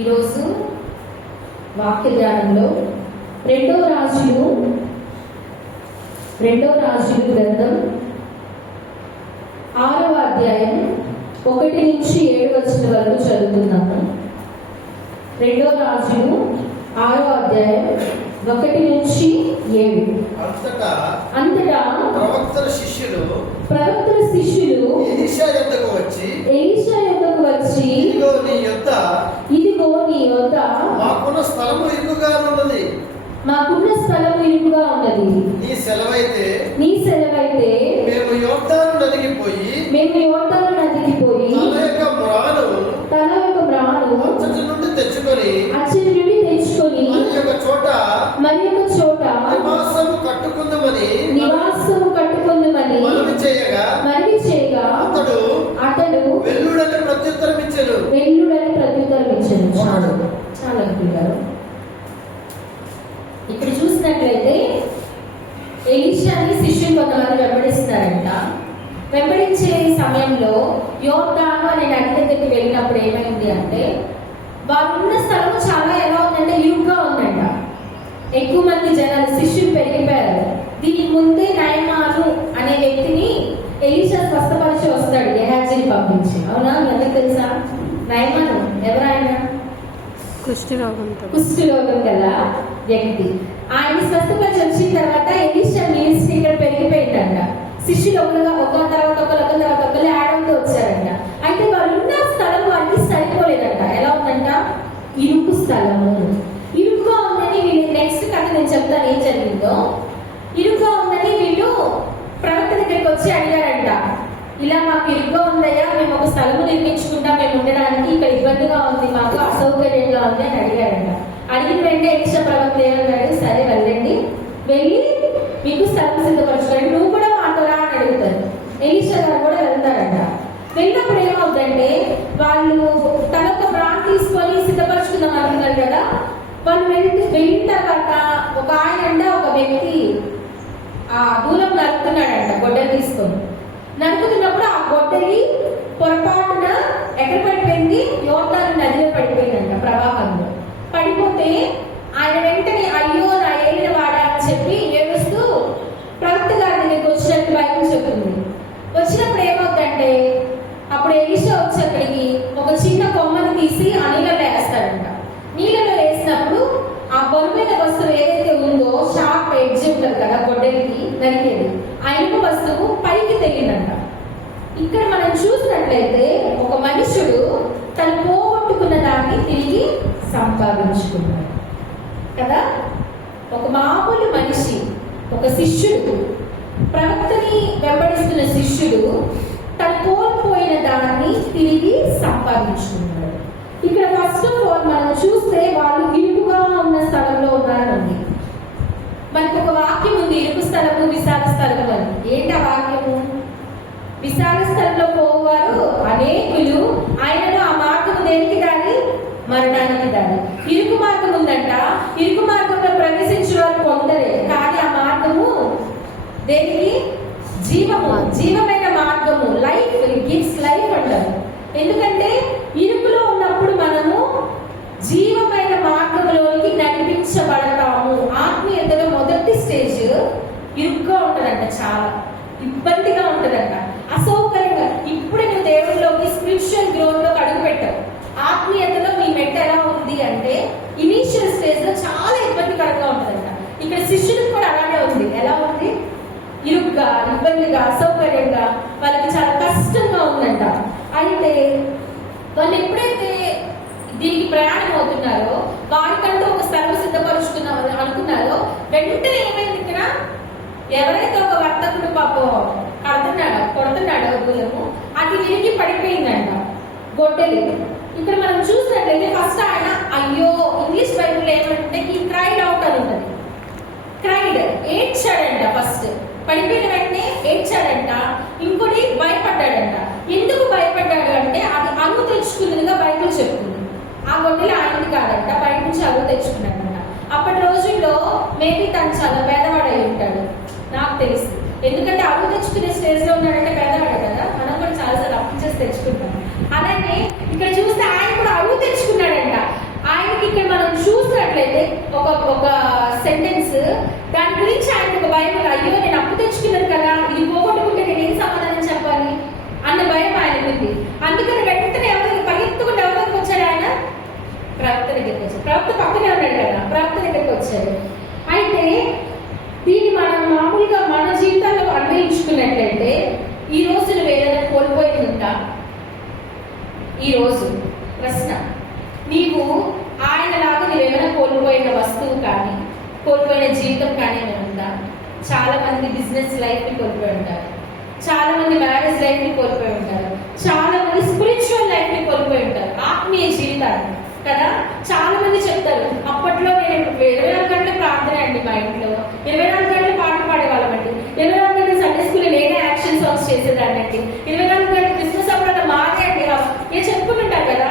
ఈరోజు వాక్య ధ్యానంలో రెండో రాజులు గ్రంథం 6వ అధ్యాయం 1 నుంచి 7 వచనం వరకు చదువుతున్నాము. రెండో రాజులు 6వ అధ్యాయం 1 నుంచి 7. అంతటా ప్రవక్తల శిష్యులు ఎలీషా యొద్దకు వచ్చి ఇదిగో నీ యొద్ద మాకున్న స్థలము ఇరుకుగా ఉన్నది. నీ సెలవైతే మేము యోర్దాను నదికి పోయి తన యొక్క మ్రాను అచ్చటి నుండి తెచ్చుకొని మరి ఒక చోట నివాసము కట్టుకుందుమని మనవి చేయగా అతడు వెల్లుడని ప్రత్యుత్తరం ఇచ్చాను. చాలా పిల్లలు ఇక్కడ చూసినట్లయితే ఎలీషాని శిష్యులు కొంతమంది వెంబడిస్తున్నారంట. వెంబడించే సమయంలో యోర్దాను అనే నది దగ్గరికి వెళ్ళినప్పుడు ఏమైంది అంటే, వాళ్ళు ఉన్న స్థలం చాలా ఎలా ఉందంటే ఇరుగ్గా ఉందంట. ఎక్కువ మంది జనాలు శిష్యులు పెరిగిపోయారు. దీనికి ముందే నయమాను అనే వ్యక్తిని ఎలీషా స్వస్థపరిచి వస్తాడు గెహాజీని పంపించి. అవునా, ఎందుకు తెలుసా? నయమాను ఎవరాయన? కుష్ఠరోగం గల వ్యక్తి. ఆయన స్వస్థపరిచి వచ్చిన తర్వాత ఎలీషా మినిస్ట్రీ ఇక్కడ పెరిగిపోయిందంట. శిష్యులు ఒక తర్వాత ఒకరు యాడ్ అవుతూ వచ్చారంట. అయితే వాళ్ళు ఉన్న స్థలం వారికి సరిపోలేదంట. ఎలా ఉందంట? ఇరుకు స్థలము. ఇరుగ్గా ఉందని వీళ్ళు నెక్స్ట్ కథ నేను చెప్తాను ఏం జరిగిందో. ఇరుగ్గా ఉందని వీళ్ళు ప్రవక్త దగ్గరికి వచ్చి అడిగారంట, ఇలా మాకు ఇరుగ్గా ఉందయ్యా, మేము ఒక స్థలము నిర్మించుకుంటాం, మేము ఉండడానికి ఇక్కడ ఇబ్బందిగా ఉంది, మాకు అసౌకర్యంగా ఉంది అని అడిగారంట. అడిగిన వెంటనే ఎలీషా ప్రవక్త ఏమన్నాడు, సరే వెళ్ళండి, వెళ్ళి మీకు స్థలం సిద్ధపరచుకోండి, నువ్వు కూడా మాతో రా అని అడుగుతారు. ఎలీషా గారు కూడా వెళ్తారంట. వెళ్ళినప్పుడు ఏమవుతుందంటే, వాళ్ళు తన ఒక ప్రాణం తీసుకొని సిద్ధపరచుకుందాం అనుకున్నారు కదా. వాళ్ళు వెళ్ళిన తర్వాత ఒక ఒక వ్యక్తి ఆ దూరం నరుకుతున్నాడంట గొడ్డలి తీసుకొని. నరుకుతున్నప్పుడు ఆ గొడ్డలి పొరపాటున ఎక్కడ పడిపోయింది? యోర్దాను నదిలో పడిపోయిందంట. ప్రవాహంలో పడిపోతే ఆయన వెంటనే అయ్యో నా ఏలిన వాడా అని చెప్పి ఏడుస్తూ ప్రవక్త గారి దగ్గరికి వచ్చినట్టు బైబిల్ చెప్తుంది. వచ్చినప్పుడు ఏమవుతుందంటే, అప్పుడు ఎలీషా వచ్చి అక్కడికి ఒక చిన్న కొమ్మని తీసి ఆ నీళ్ళలో వేస్తాడంట. నీళ్ళలో వేసినప్పుడు ఆ బరువైన వస్తువు ఏదైతే ఉందో, షార్ప్ ఎడ్జ్ ఉంటుంది కదా గొడ్డలికి నరికేది, ఆ ఇనుప వస్తువు పైకి తెగిందంట. ఇక్కడ మనం చూసినట్లయితే ఒక మనుషుడు తను పోగొట్టుకున్న దాన్ని తిరిగి సంపాదించుకున్నాడు కదా. ఒక మామూలు మనిషి, ఒక శిష్యుడు, ప్రవక్తని వెంబడిస్తున్న శిష్యుడు తను కోల్పోయిన దాన్ని తిరిగి సంపాదించుకున్నాడు. ఇక్కడ ఫస్ట్ ఆఫ్ ఆల్ మనం చూస్తే వాళ్ళు ఇరుకుగా ఉన్న స్థలంలో ఉన్నారండి. మనకు ఒక వాక్యం ఉంది, ఇరుకు స్థలము విశాల స్థలము అని. ఏంటి ఆ వాక్యము? విశాల స్థలంలో పోవారు అనేకులు, ఆయనను ఆ మార్గము దేనికి దారి? మరణానికి దారి. ఇరుకు మార్గం ఉందంట. ఇరుకు మార్గంలో ప్రవేశించిన వారు కొందరే, కానీ ఆ మార్గము దేనికి? జీవమైన మార్గము. లైఫ్, గివ్స్ లైఫ్ అంటారు. ఎందుకంటే ఇరుకులో ఉన్నప్పుడు మనము జీవమైన మార్గంలోనికి నడిపించబడతాము. ఆత్మీయతలో మొదటి స్టేజ్ ఇరుగ్గా ఉంటుందంట, చాలా ఇబ్బందిగా ఉంటుందంట, అసౌకర్యంగా. ఇప్పుడే నువ్వు దేవుడిలోకి స్పిరిచువల్ గ్రోత్ లోకి అడుగు పెట్టావు. ఆత్మీయతలో నీ మెట్ట ఎలా ఉంది అంటే ఇనీషియల్ స్టేజ్ లో చాలా ఇబ్బందికరంగా ఉంటుందంట. ఇక్కడ శిష్యులకు కూడా అలానే ఉంది. ఎలా ఉంది? ఇరుగ్గా, ఇబ్బందిగా, అసౌకర్యంగా, వాళ్ళకి చాలా కష్టంగా ఉందంట. అయితే వాళ్ళు ఎప్పుడైతే దీనికి ప్రయాణం అవుతున్నారో, వారికంటూ ఒక స్థలం సిద్ధపరుచుకున్నామని అనుకున్నారో, వెంటనే ఏమైంది? ఇక్కడ ఎవరైతే ఒక వర్తకుడు పాపం కొడుతున్నాడో దూరము, అది విరిగి పడిపోయిందంట గొడ్డలి. ఇక్కడ మనం చూసినట్లయితే ఫస్ట్ ఆయన అయ్యో, ఇంగ్లీష్ బైబుల్ ఏమంటే ఈ క్రైడ్ అవుట్ అని ఉంటుంది. క్రైడ్, ఏడ్చాడంట. ఫస్ట్ పడిపోయిన వెంటనే ఏడ్చాడంట. ఇంకోటి భయపడ్డాడంట. ఎందుకు భయపడ్డాడు అంటే, అది అరువు తెచ్చుకున్నదిగా బైబిల్ చెప్తుంది. ఆ గొడ్డలి ఆయనది కాదంట, బయట నుంచి అరువు తెచ్చుకున్నాడంట. అప్పటి రోజుల్లో మేబీ తను చాలా పేదవాడు అయి ఉంటాడు నాకు తెలిసి. ఎందుకంటే అరువు తెచ్చుకునే స్టేజ్ లో ఉన్నాడంటే పేదవాడు కదా. మనం కూడా చాలాసార్లు అప్పు చేసి తెచ్చుకుంటాం. అలానే ఇక్కడ చూస్తే ఆయన కూడా అరువు తెచ్చుకున్నాడంట. నుంచి ఆయనకు ఒక భయం, అయ్యో నేను అప్పు తెచ్చుకున్నాను కదా, ఇది పోగొట్టుకుంటే నేను ఏం సమాధానం చెప్పాలి అన్న భయం ఆయనకు ఉంది. అందుకని వెంటనే ఎవరికి పరిగెత్తుకుంటే ఎవరికి వచ్చాడు ఆయన? ప్రవక్త దగ్గరికి వచ్చాడు. ప్రవక్త పక్కనే ఉన్నాడు కదా, ప్రవక్త దగ్గరికి వచ్చాడు. అయితే దీన్ని మనం మామూలుగా మన జీవితాల్లో అన్వయించుకున్నట్లయితే ఈ రోజు నువ్వు ఏదైనా కోల్పోయిందా? ఈ రోజు ప్రశ్న, నీవు ఆయనలాగా నువ్వేమైనా కోల్పోయిన వస్తువు కానీ కోల్పోయిన జీవితం కానీ ఏమైనా ఉందా? చాలా మంది బిజినెస్ లైఫ్ ని కోల్పోయి ఉంటారు, చాలా మంది మ్యారేజ్ లైఫ్ ని కోల్పోయి ఉంటారు, చాలా మంది స్పిరిచువల్ లైఫ్ ని కోల్పోయి ఉంటారు, ఆత్మీయ జీవితాన్ని కదా. చాలా మంది చెప్తారు, అప్పట్లో నేను 24 గంటల ప్రార్థన అండి, మా ఇంట్లో 24 గంటలు పాట పాడేవాళ్ళం అండి, 24 గంటలు సండే స్కూల్లో నేనే యాక్షన్ సాంగ్స్ చేసేదాన్ని అండి, 24 గంటలు క్రిస్మస్ అప్పుడు మాదే అండి, ఏ చెప్పుకుంటుంటారు కదా.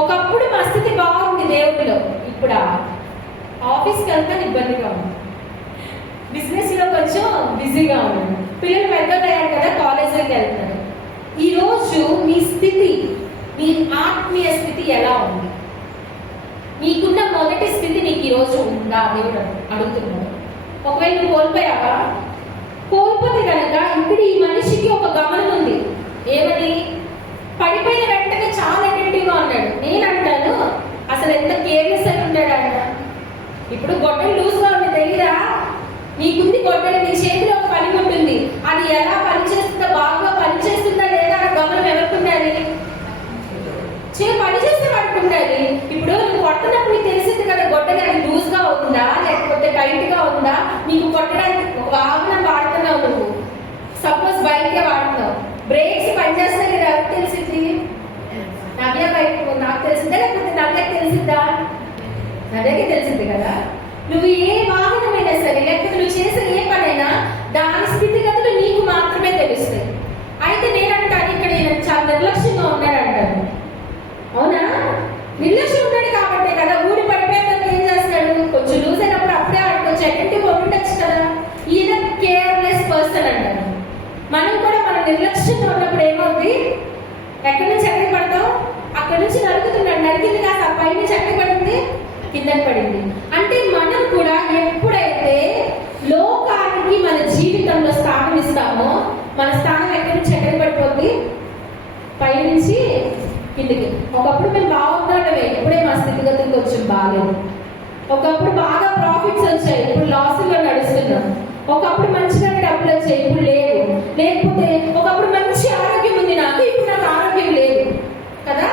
ఒకప్పుడు మా స్థితి బాగుంది దేవుడిలో, ఇప్పుడు ఆఫీస్కి వెళ్తాను ఇబ్బందిగా ఉంది, బిజినెస్ లో కొంచెం బిజీగా ఉన్నాను, పిల్లలు పెద్దయ్యారు కదా, కాలేజీకి వెళ్తున్నారు. ఈ రోజు మీ స్థితి, మీ ఆత్మీయ స్థితి ఎలా ఉంది? నీకున్న మొదటి స్థితి నీకు ఈ రోజు ఉందా? దేవుడు అడుగుతున్నాడు. ఒకవేళ నువ్వు కోల్పోయావా? కోల్పోతే కనుక ఇప్పుడు ఈ మనిషికి ఒక గమనం ఉంది. ఏమని? పడిపోయిన వెంటనే చాలా అటెంటివ్గా ఉన్నాడు. నేను అంటాను, అసలు ఎంత కేర్లెస్ అని ఉంటాడు ఆయన. ఇప్పుడు గొడ్డలు లూజ్గా ఉంది, తెలీదా? నీకుంది గొడ్డలి, నీ చేతిలో ఒక పని ఉంటుంది, అది ఎలా పనిచేస్తుందో, బాగా పనిచేస్తుందా లేదా అనే గమనం ఎవరికి ఉండాలి? పని చేస్తే వాడికి ఉండాలి. ఇప్పుడు నువ్వు కొడుతున్నప్పుడు నీకు తెలిసింది కదా, గొడ్డలి అది లూజ్ గా ఉందా లేకపోతే టైట్ గా ఉందా. నీకు కొట్టడానికి ఒక వాహనం వాడుతున్నావు, నువ్వు సపోజ్ బైకే వాడుతున్నావు, బ్రేక్స్ పనిచేస్తాయి కదా, ఎవరికి తెలిసింది? నవ్య బైక్ నాకు తెలిసిందా లేకపోతే నవ్యకి తెలిసిందా? నవ్యకి తెలిసింది కదా. నువ్వు ఏ వాహనమైనా సరే లేకపోతే నువ్వు చేసే ఏ పనైనా దాని స్థితిగతులు నీకు మాత్రమే తెలుస్తాయి. అయితే నేనంటాను, ఇక్కడ చాలా నిర్లక్ష్యంగా ఉన్నాడు అంటాను. అవునా? నిర్లక్ష్యం ఉన్నాడు కాబట్టి కదా ఊడి పడిపోయేందుకు ఏం చేస్తాడు, కొంచెం లూజ్ అయినప్పుడు అప్పుడే ఆడుకోవచ్చు, అటెంటివ్ ఉండొచ్చు కదా. ఈయన కేర్లెస్ పర్సన్ అంటారు. మనం కూడా మన నిర్లక్ష్యంగా ఉన్నప్పుడు ఏమవుతుంది, ఎక్కడి నుంచి ఎక్కడికి పడతాం, అక్కడి నుంచి నలుగుతున్నాడు, నరికింది కాదు, ఆ పై నుంచి ఎక్కడికి పడింది, కిందకి పడింది. అంటే మనం కూడా ఎప్పుడైతే లోకానికి మన జీవితంలో స్థానం ఇస్తామో మన స్థానం ఎక్కడి నుంచి ఎక్కడికి పడిపోద్ది, పై నుంచి కిందికి. ఒకప్పుడు మేము బాగుండటమే, ఇప్పుడే మా స్థితిగతులు కొంచెం బాగాలేదు. ఒకప్పుడు బాగా ప్రాఫిట్స్ వచ్చాయి, ఇప్పుడు లాసుల్లో నడుస్తున్నాం. ఒకప్పుడు మంచిగా డబ్బులు వచ్చాయి, ఇప్పుడు లేవు. లేకపోతే ఒకప్పుడు మంచి ఆరోగ్యం ఉంది నాకు, ఇప్పుడు నాకు ఆరోగ్యం లేదు కదా.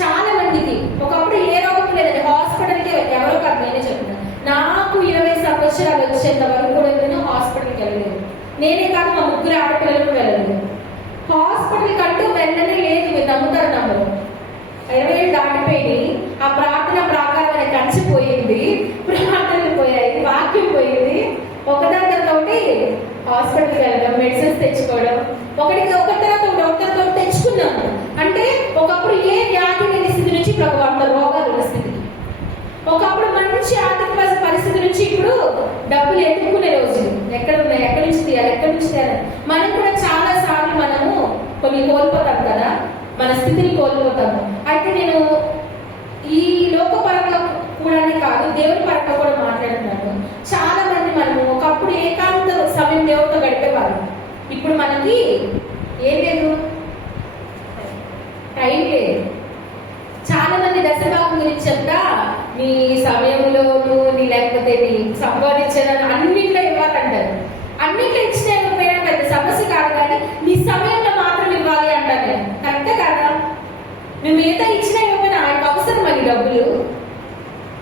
చాలా మందికి ఒకప్పుడు ఏ రోగం లేదండి, హాస్పిటల్కి ఎవరో కాదు, నేనే చెప్తున్నాను. నాకు 20 సంవత్సరాలు వచ్చేంత వరకు కూడా నేను హాస్పిటల్కి వెళ్ళలేదు. నేనే కాదు, మా 3 ఆడపిల్లలకు వెళ్ళలేదు. హాస్పిటల్ కంటూ వెళ్ళనే లేదు. మీరు నమ్ముతారు నమ్మరు, 20 ఏళ్ళు దాటిపోయి ఆ ప్రార్థన ప్రాకారం కంచిపోయింది, ప్రార్థనలు పోయాయి, వాక్యం పోయింది. ఒకదాని తర్వాత ఒకటి హాస్పిటల్కి వెళ్ళడం, మెడిసిన్స్ తెచ్చుకోవడం, ఒకటి తర్వాత డాక్టర్తో తెచ్చుకున్నాము. అంటే ఒకప్పుడు ఏ వ్యాధి లేని స్థితి నుంచి ఇప్పుడు 100 రోగాలు ఉన్న స్థితికి, ఒకప్పుడు మంచి ఆర్థిక పరిస్థితి నుంచి ఇప్పుడు డబ్బులు ఎత్తుకునే రోజులు ఎక్కడ ఉన్నాయి, ఎక్కడి నుంచి తీయాలి, ఎక్కడి నుంచి తీయాలి. మనం కూడా చాలా సార్లు మనము కొన్ని కోల్పోతాం కదా, మన స్థితిని కోల్పోతాము. అయితే నేను ఈ లోకపరంగా కూడానే కాదు, దేవుని పరంగా కూడా మాట్లాడుతున్నాను. చాలా మంది మనము ఒకప్పుడు ఏకాంత సమయం దేవుడితో గడిపేవాళ్ళం, ఇప్పుడు మనకి ఏం లేదు, టైం లేదు. చాలా మంది దశభాగం గురించి చెప్తా, నీ సమయంలోను నీ లేకపోతే నీ సంపాదించదని అన్నింటిలో ఇవ్వాలంటారు. అన్నింటిలో ఇచ్చిన ఇవ్వకపోయినా పెద్ద సమస్య కాదు, కానీ నీ సమయంలో మాత్రం ఇవ్వాలి అంటారు. నేను కరెక్టే కదా. మేము ఏదో ఇచ్చినా ఇవ్వకపోయినా ఆయనకు అవసరం, మరి డబ్బులు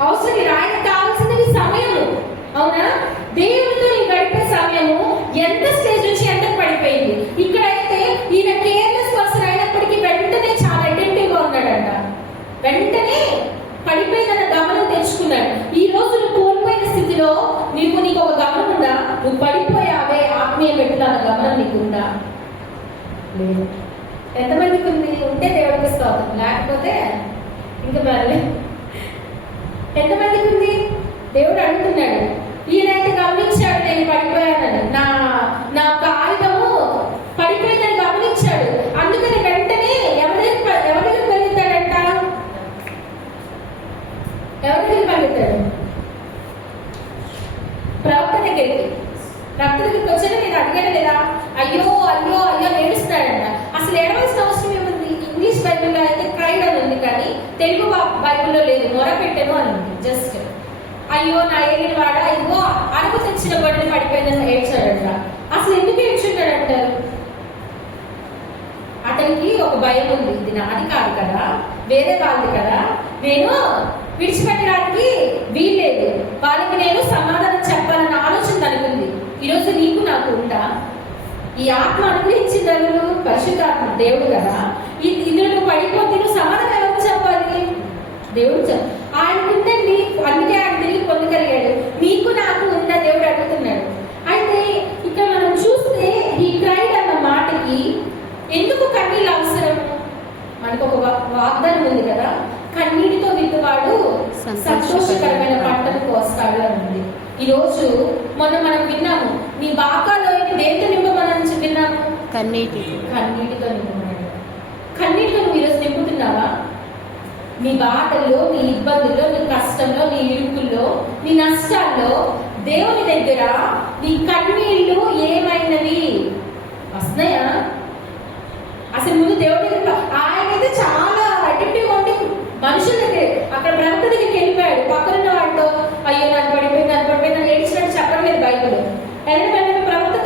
అవసరం లేదు, ఆయనకు కావాల్సింది నీ సమయము. అవునా? దేవుడితో నీ గడిపే సమయము ఎంత స్టేజ్ నుంచి ఎంత పడిపోయింది. ఇక్కడైతే ఈయన కేర్లెస్ పర్సన్ అయినప్పటికీ వెంటనే చాలా అటెంటివ్గా ఉన్నాడంట. వెంటనే పడిపోయిందన్న గమనం తెచ్చుకున్నాడు. ఈ రోజు నువ్వు కోల్పోయిన స్థితిలో నీకు ఒక గమనం ఉందా? నువ్వు పడిపోయావే ఆత్మీయ మెట్టులు అన్న గమనం నీకు ఉందా? లేదు. ఎంతమందికి ఉంది? ఉంటే దేవుడికి స్తోత్రం, లేకపోతే ఇంకా మరి ఎంతమందికి ఉంది? దేవుడు అడుగుతున్నాడు. ఈయనైతే గమనించాడు, నేను పడిపోయానని, నా ఆయుధము పడిపోయిందని గమనించాడు. అందుకని వెంటనే ఎవరికి పరిగెత్తాడంట? ఎవరికి పరిగెత్తాడు? ప్రవక్త దగ్గరికి. బైబిల్లో అయితే క్రైడ్ అని ఉంది, కానీ తెలుగు బైబిల్లో లేదు, మొరపెట్టెను అని ఉంది. జస్ట్ అయ్యో నా ఏలిన వాడ ఇదిగో అరుగు తెచ్చిన బండి పడిపోయిందని ఏడ్చాడంట. అసలు ఎందుకు ఏడ్చుంటాడంటారు? అతనికి ఒక భయం ఉంది, ఇది నాది కాదు కదా, వేరే వాళ్ళది కదా, నేను విడిచిపెట్టడానికి వీల్లేదు, వాళ్ళకి నేను సమాధానం చెప్పాలన్న ఆలోచన తనకుంది. ఈరోజు నీకు నాకు ఉంటా? ఈ ఆత్మ అనుగ్రహించింది ఎవరు? పరిశుద్ధాత్మ, దేవుడు కదా. ఇందులో నువ్వు పడిపోతే నువ్వు సమాధానం ఎవరు చెప్పాలి? దేవుడు ఆయనకుందండి, అందుకే ఆయన తిరిగి పొందగలిగాడు. నీకు నాకు ఉన్న దేవుడు అడుగుతున్నాడు. అయితే ఇక్కడ మనం చూస్తే ఈ క్రైడ్ అన్న మాటకి ఎందుకు కన్నీళ్ళు అవసరం? మనకు ఒక వాగ్దానం ఉంది కదా, కన్నీటితో విత్తువాడు సంతోషకరమైన పంటను కోస్తాడు అని ఉంది. ఈరోజు మొన్న మనం విన్నాము, నీ బాకాలో దేంతో నింపమని విన్నాము? కన్నీటితో నింపమన్నాడు. కన్నీటితో నువ్వు ఈరోజు నింపుతున్నావా? నీ బాధల్లో, నీ ఇబ్బందుల్లో, నీ కష్టంలో, నీ ఇరుకుల్లో, నీ నష్టాల్లో దేవుని దగ్గర నీ కన్నీళ్ళు ఏమైనవి వస్తున్నాయా? అసలు ముందు దేవుడి దగ్గర ఆయనైతే చాలా అడిక్టివ్గా ఉండి మనుషుల దగ్గర, అక్కడ ప్రవక్త దగ్గరికి వెళ్ళిపోయాడు. పక్కనున్న వాడితో అయ్యో నాకు పడిపోయింది, నాకు పడిపోయింది అని ఏడ్చినట్టు చెప్పలేదు బైబిల్. వెళ్ళిపోయిన ప్రవక్త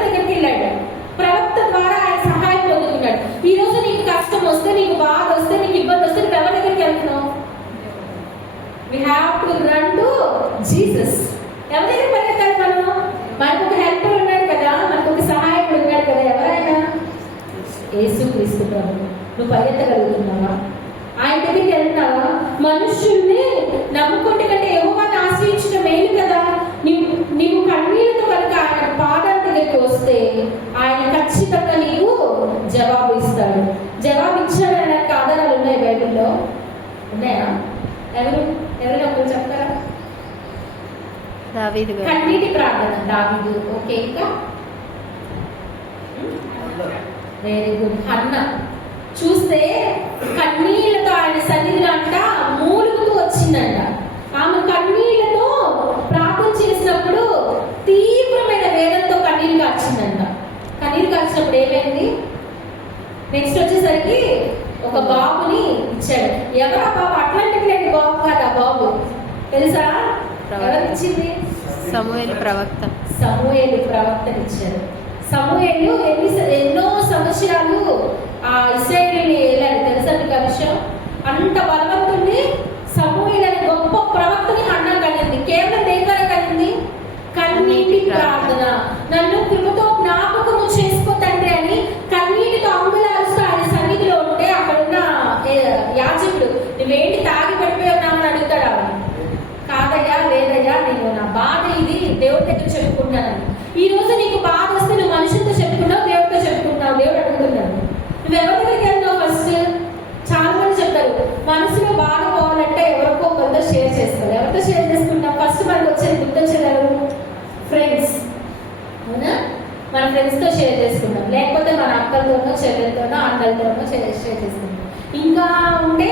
దగ్గరికి వెళ్ళాడు. ప్రవక్త ద్వారా ఆయన సహాయం పొందుతున్నాడు. ఈ రోజు నీకు కష్టం వస్తే, నీకు బాధ వస్తే, నీకు ఇబ్బంది వస్తే నువ్వు ఎవరి దగ్గరికి వెళ్తున్నావు? We have to run to Jesus. ఎవరి దగ్గర పరిగెత్తాలి మనం? మనకు ఒక హెల్పర్ ఉన్నాడు కదా, మనకు ఒక సహాయకుడు ఉన్నాడు కదా. ఎవరైనా యేసుక్రీస్తు ప్రభువు. నువ్వు పరిగెత్తగలుగుతున్నావా? ఆయన దగ్గరికి వెళ్తున్నావా? మనుషుల్ని నమ్ముకుంటే కంటే యెహోవాను ఆశ్రయించడం మేలు కదా. నీవు కన్నీళ్లతో కనుక ఆయన పాదాల దగ్గరికి వస్తే ఆయన ఖచ్చితంగా నీకు జవాబు ఇస్తాడు. జవాబు ఇచ్చాడనడానికి ఆధారాలు ఉన్నాయి బైబిల్లో. ఉన్నాయా? ఎవరైనా ఒకరు చెప్తారా? కన్నీటి ప్రార్థన దావీదు. ఓకే, ఇంకా వెరీ గుడ్. హన్నా చూస్తే కన్నీళ్లతో ఆయన సన్నిధిలో అంట మూలుగుతూ వచ్చిందంట. ఆమె కన్నీళ్లతో ప్రార్థన చేసినప్పుడు తీవ్రమైన వేదంతో కన్నీరు కార్చిందంట. కన్నీరు కార్చినప్పుడు ఏమైంది? నెక్స్ట్ వచ్చేసరికి ఒక బాబుని ఇచ్చాడు. ఎవరు ఆ బాబు? అట్లాంటికి లేని బాబు కాదు ఆ బాబు. తెలుసా ఎవరు ఇచ్చింది? సమూయేలు ప్రవక్తనిచ్చాడు. సమూయేలు ఎన్నో సంవత్సరాలు ఆ ఇశ్రాయేలుని ఏలాడు. తెలుసా మీకు ఆ విషయం? అంత బలవంతుడిని సమూయేలు అనే గొప్ప ప్రవక్తని హన్నా కలిగింది. కేవలం దేనివల్ల కలిగింది? కన్నీటి ప్రార్థన. నన్ను కృపతో జ్ఞాపకము చేసుకో తండ్రి అని కన్నీటితో అంగుళాలుస్తూ ఆయన సన్నిధిలో ఉంటే అక్కడున్న యాజకుడు నువ్వేంటి తాగి పడిపోయావు అని అడుగుతాడు. ఆవిడ కాదయ్యా, లేదయ్యా, నేను నా బాధ ఇది దేవుడి దగ్గర చెప్పుకుంటానని. ఈ రోజు నీకు బాధ వస్తే నువ్వు మనుషులతో చెప్పుకున్నావు, దేవుడితో చెప్పుకుంటున్నావు. దేవుడు అడుగుతున్నాడు, నువ్వు ఎవరి దగ్గరికి వెళ్తావు? ఫస్ట్ చాలా మంది చెప్తారు మనసులో బాధ పోవాలంటే ఎవరికో కొంత షేర్ చేసుకోవాలి. ఎవరితో షేర్ చేసుకుంటాం? ఫస్ట్ మనకు వచ్చేది గుర్తొచ్చేది ఎవరు? ఫ్రెండ్స్. అవునా? మన ఫ్రెండ్స్తో షేర్ చేసుకుంటాం, లేకపోతే మన అక్కలతోనో, చెల్లెలతోనో, అన్నలతోనో షేర్ చేసుకుంటాం. ఇంకా ఉంటే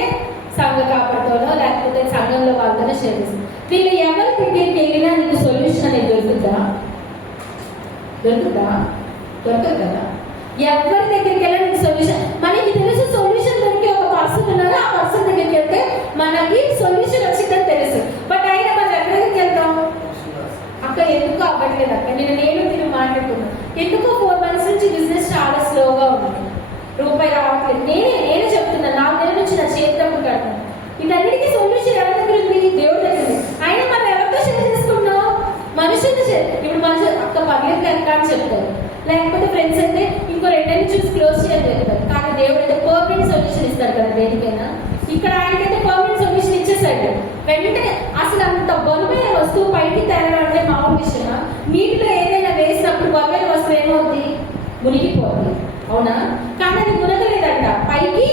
సంఘ కాపడితోనో, లేకపోతే సంఘంలో వాళ్ళతోనో షేర్ చేసుకుంటాం. వీళ్ళు ఎవరి దగ్గరికి వెళ్ళినా నీకు సొల్యూషన్ అనేది దొరుకుతుందా? దొరకదు కదా. ఎవరి దగ్గరికి వెళ్ళినా నీకు సొల్యూషన్. మనకి తెలుసు సొల్యూషన్ దొరికే ఒక పర్సన్ ఉన్నారు. ఆ పర్సన్ దగ్గరికి వెళ్తే మనకి సొల్యూషన్ వచ్చిందని తెలుసు. బట్ అయినా మనం ఎక్కడి దగ్గరికి వెళ్తాం? అక్క ఎందుకు అవ్వట్లేదు అక్క, నేను మాట్లాడుతున్నాను. ఎందుకో 4 months నుంచి బిజినెస్ చాలా స్లోగా ఉంది, రూపాయి రావట్లేదు. నేనే చెప్తున్నాను, 4 నెలల నుంచి నా చేతితో కడుతున్నాను. ఇటన్నిటికీ సొల్యూషన్ ఎవరి దగ్గర ఉంది? దేవుడి దగ్గర ఉంది. అయినా మనం ఎవరితో షేర్ చేసుకుంటున్నాం? మనుషులతో షేర్. ఇప్పుడు మనుషులు అక్క పర్లేదు కనుక అని చెప్తారు, లేకపోతే ఫ్రెండ్స్ అయితే ఇంకో 2 నెలలు చూసి క్లోజ్ చేయని చెప్తారు. కానీ దేవుడు అయితే పర్మనెంట్ సొల్యూషన్ ఇస్తారు కదా దేనికైనా. ఇక్కడ ఆయనకైతే పర్మనెంట్ సొల్యూషన్ ఇచ్చేసాడు వెంటనే. అసలు అంత బరువైన వస్తువు పైకి తేరాలంటే మామూలు విషయమా? నీటిలో ఏదైనా వేసినప్పుడు బరువైన వస్తువు ఏమవుద్ది? మునిగిపోద్ది, అవునా? కానీ అది మునగలేదంట, పైకి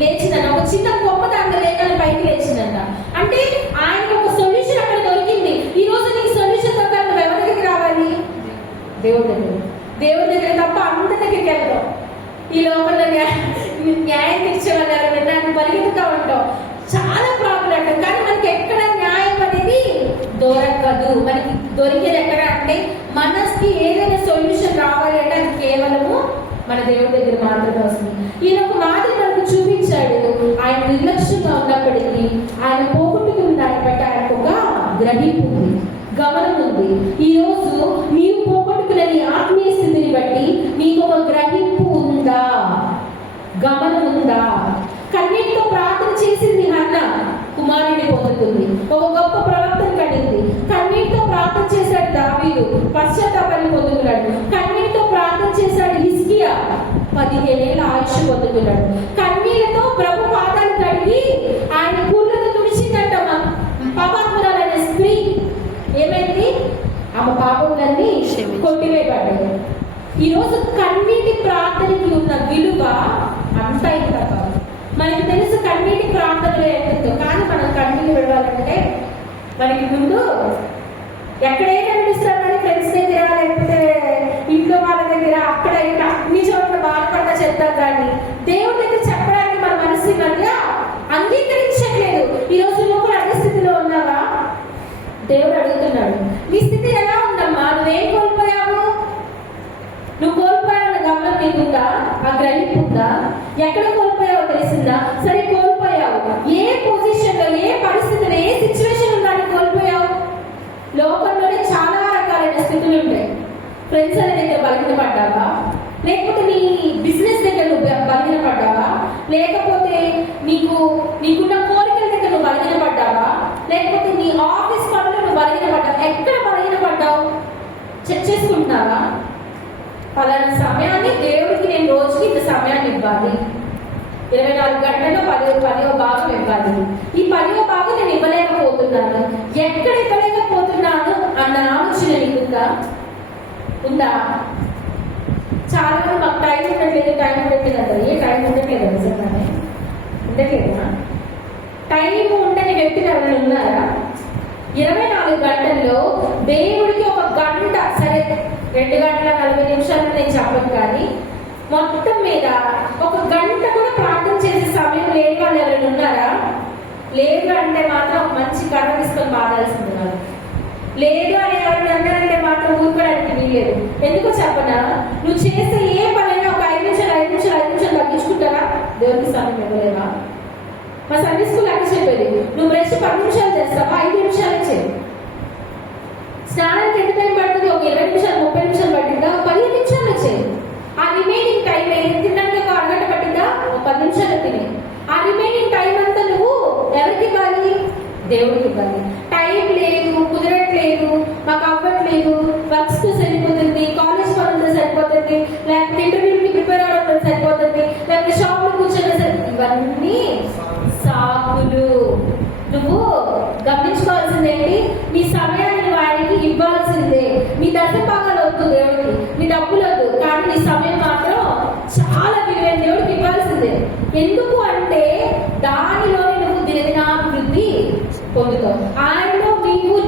లేచిందంట. ఒక చిన్న గొప్ప దాంట్లో లేదని పైకి లేచిందంట. అంటే ఆయనకు ఒక సొల్యూషన్ అక్కడ దొరికింది. ఈ రోజు నీకు సొల్యూషన్ దొరకాలి, నువ్వు ఎవరి దగ్గరికి రావాలి? దేవుడి దగ్గర తప్ప అందరి దగ్గరికి వెళ్తాం. ఈ లోపల న్యాయం తీర్చేవాళ్ళు విన్నాను పరిగెత్తుతూ ఉంటాం. చాలా ప్రాబ్లం అంటాం, కానీ మనకి ఎక్కడ న్యాయం అనేది దొరకదు. మనకి దొరికేది ఎక్కడ అంటే, మనకి ఏదైనా సొల్యూషన్ రావాలి అంటే అది కేవలము మన దేవుడి దగ్గర మాత్రమే వస్తుంది. ఈయన ఒక మాదిరి మనకు చూపి ఆయన నిర్లక్ష్యంగా ఉన్నప్పటికీ ఆయన పోగొట్టుకున్న దాన్ని బట్టి ఆయనకు ఒక గ్రహింపు ఉంది, గమనం ఉంది. ఈరోజు నీవు పోగొట్టుకున్న నీ ఆత్మీయ స్థితిని బట్టి నీకు ఒక గ్రహింపు ఉందా, గమనం ఉందా? కన్నీటితో ప్రార్థన చేసింది హన్న, కుమారుడిని పొందుతుంది, ఒక గొప్ప ప్రవర్తన కలిగింది. కన్నీటితో ప్రార్థన చేశాడు దావీదు, పశ్చాత్తాపాన్ని పొందుతున్నాడు. కన్నీటితో ప్రార్థన చేశాడు హిజ్కియా, 15 ఏళ్ళ ఆయుష్ పొందుతున్నాడు. కన్నీళ్లతో ప్రభు పాదాలు కడిగి ఆయన కూర్లతో తుడిచిందంట పాపాత్మురాలైన స్త్రీ. ఏమైంది? ఆమె పాపములన్నీ కొట్టివేయబడ్డాయి. ఈరోజు కన్నీటి ప్రార్థనకి ఉన్న విలువ అంతా ఇంత కాదు. మనకి తెలుసు కన్నీటి ప్రార్థనలో ఎంతో, కానీ మనం కన్నీళ్ళు విడవాలంటే మనకి ముందు ఎక్కడైనా విడిస్తామని ఫ్రెండ్స్ దగ్గర, లేకపోతే ఇంట్లో వాళ్ళ దగ్గర, అక్కడ ఇక్కడ అన్ని చోట్ల బాధపడ్డా చెప్తాం, కానీ దేవుడి దగ్గర చెప్పడానికి మన మనసు మధ్య అంగీకరించట్లేదు. ఈరోజు నువ్వు కూడా అదే స్థితిలో ఉన్నావా? దేవుడు అడుగుతున్నాడు, నీ స్థితి ఎలా ఉందమ్మా? నువ్వేం కోల్పోయావు? నువ్వు కోల్పోయావన్న గమనం నీకుందా? ఆ గ్రహింపు ఉందా? ఎక్కడ కోల్పోయావో తెలిసిందా? సరే, కోల్పోయావు. ఏ పొజిషన్లో, ఏ పరిస్థితిలో, ఏ సిచ్యువేషన్ దాన్ని కోల్పోయావు? లోకంలోనే చాలా రకాలైన స్థితులు ఉంటాయి. ఫ్రెండ్స్ అనే దగ్గర బలహీనపడ్డావా? లేకపోతే నీ బిజినెస్ దగ్గర నువ్వు బలహీనపడ్డావా? లేకపోతే నీకున్న కోరికల దగ్గర నువ్వు బలహీనపడ్డావా? లేకపోతే నీ ఆఫీస్ పనులు నువ్వు బలహీనపడ్డావు? ఎక్కడ బలహీనపడ్డావు? చెక్ చేసుకుంటున్నావా? పలానా సమయాన్ని దేవుడికి నేను రోజుకి ఇంత సమయాన్ని ఇవ్వాలి, 24 గంటల్లో 10వ భాగం ఇవ్వాలి. ఈ 10వ భాగం నేను ఇవ్వలేకపోతున్నాను, ఎక్కడ ఇవ్వలేకపోతున్నాను అన్న ఆలోచన నీకుందా? ఉందా? చాలా మంది మాకు టైం ఉండట్లేదు అంటారు. ఏ టైం ఉండట్లేదు? నిజంగానే ఉండట్లేదా? టైం ఉండని వ్యక్తులు ఎవరైనా ఉన్నారా? 24 గంటల్లో దేవుడికి ఒక గంట, సరే 2 గంటల 40 నిమిషాలు నేను చెప్పను, కానీ మొత్తం మీద ఒక గంట కూడా ప్రార్థన చేసే సమయం లేని వాళ్ళు ఎవరైనా ఉన్నారా? లేదు అంటే మాత్రం మంచి కర్ర తీసుకొని బాధాల్సింది వాళ్ళు. లేదు అని ఎవరైనా అన్నారంటే మాత్రం ఊరుకోవడానికి వీలేదు. ఎందుకో చెప్పనా? నువ్వు చేసే ఏ పనైనా ఒక 5 నిమిషాలు తగ్గించుకుంటారా? దేవుడికి సమయం ఇవ్వలేవా? మా సండే స్కూల్ అక్కడ చెప్పేది, నువ్వు బ్రష్ 10 నిమిషాలు చేస్తావా? 5 నిమిషాలే చేయి. స్నానానికి ఎంత టైం పడుతుంది? ఒక 20 నిమిషాలు 30 నిమిషాలు పట్టిందా? 15 నిమిషాలు చేయి. ఆ రిమైనింగ్ టైం తినడానికి ఒక అరగంట పట్టిందా? ఒక 10 నిమిషాలు తిని. ఆ రిమైనింగ్ టైం అంతా నువ్వు ఎవరికి ఇవ్వాలి? దేవుడికి ఇవ్వాలి. టైం లేదు, కుదరట్లేదు, మాకు అవ్వట్లేదు, వర్క్స్ తో సరిపోతుంది, కాలేజ్ పనులతో సరిపోతుంది, లేకపోతే ఇంటర్వ్యూకి ప్రిపేర్ అవ్వడం సరిపోతుంది, లేకపోతే షాప్ లో కూర్చొని, ఇవన్నీ సాకులు. నువ్వు గమనించుకోవాల్సింది ఏంటి? నీ సమయాన్ని వారికి ఇవ్వాల్సిందే. నీ దశభాగాలు వద్దు దేవుడికి, నీ డబ్బులు వద్దు, కానీ నీ సమయం మాత్రం చాలా విలువైన దేవుడికి ఇవ్వాల్సిందే. ఎందుకు అంటే దానిలోనే నువ్వు దినదినాభివృద్ధి పొందుతావు. ఆయనలో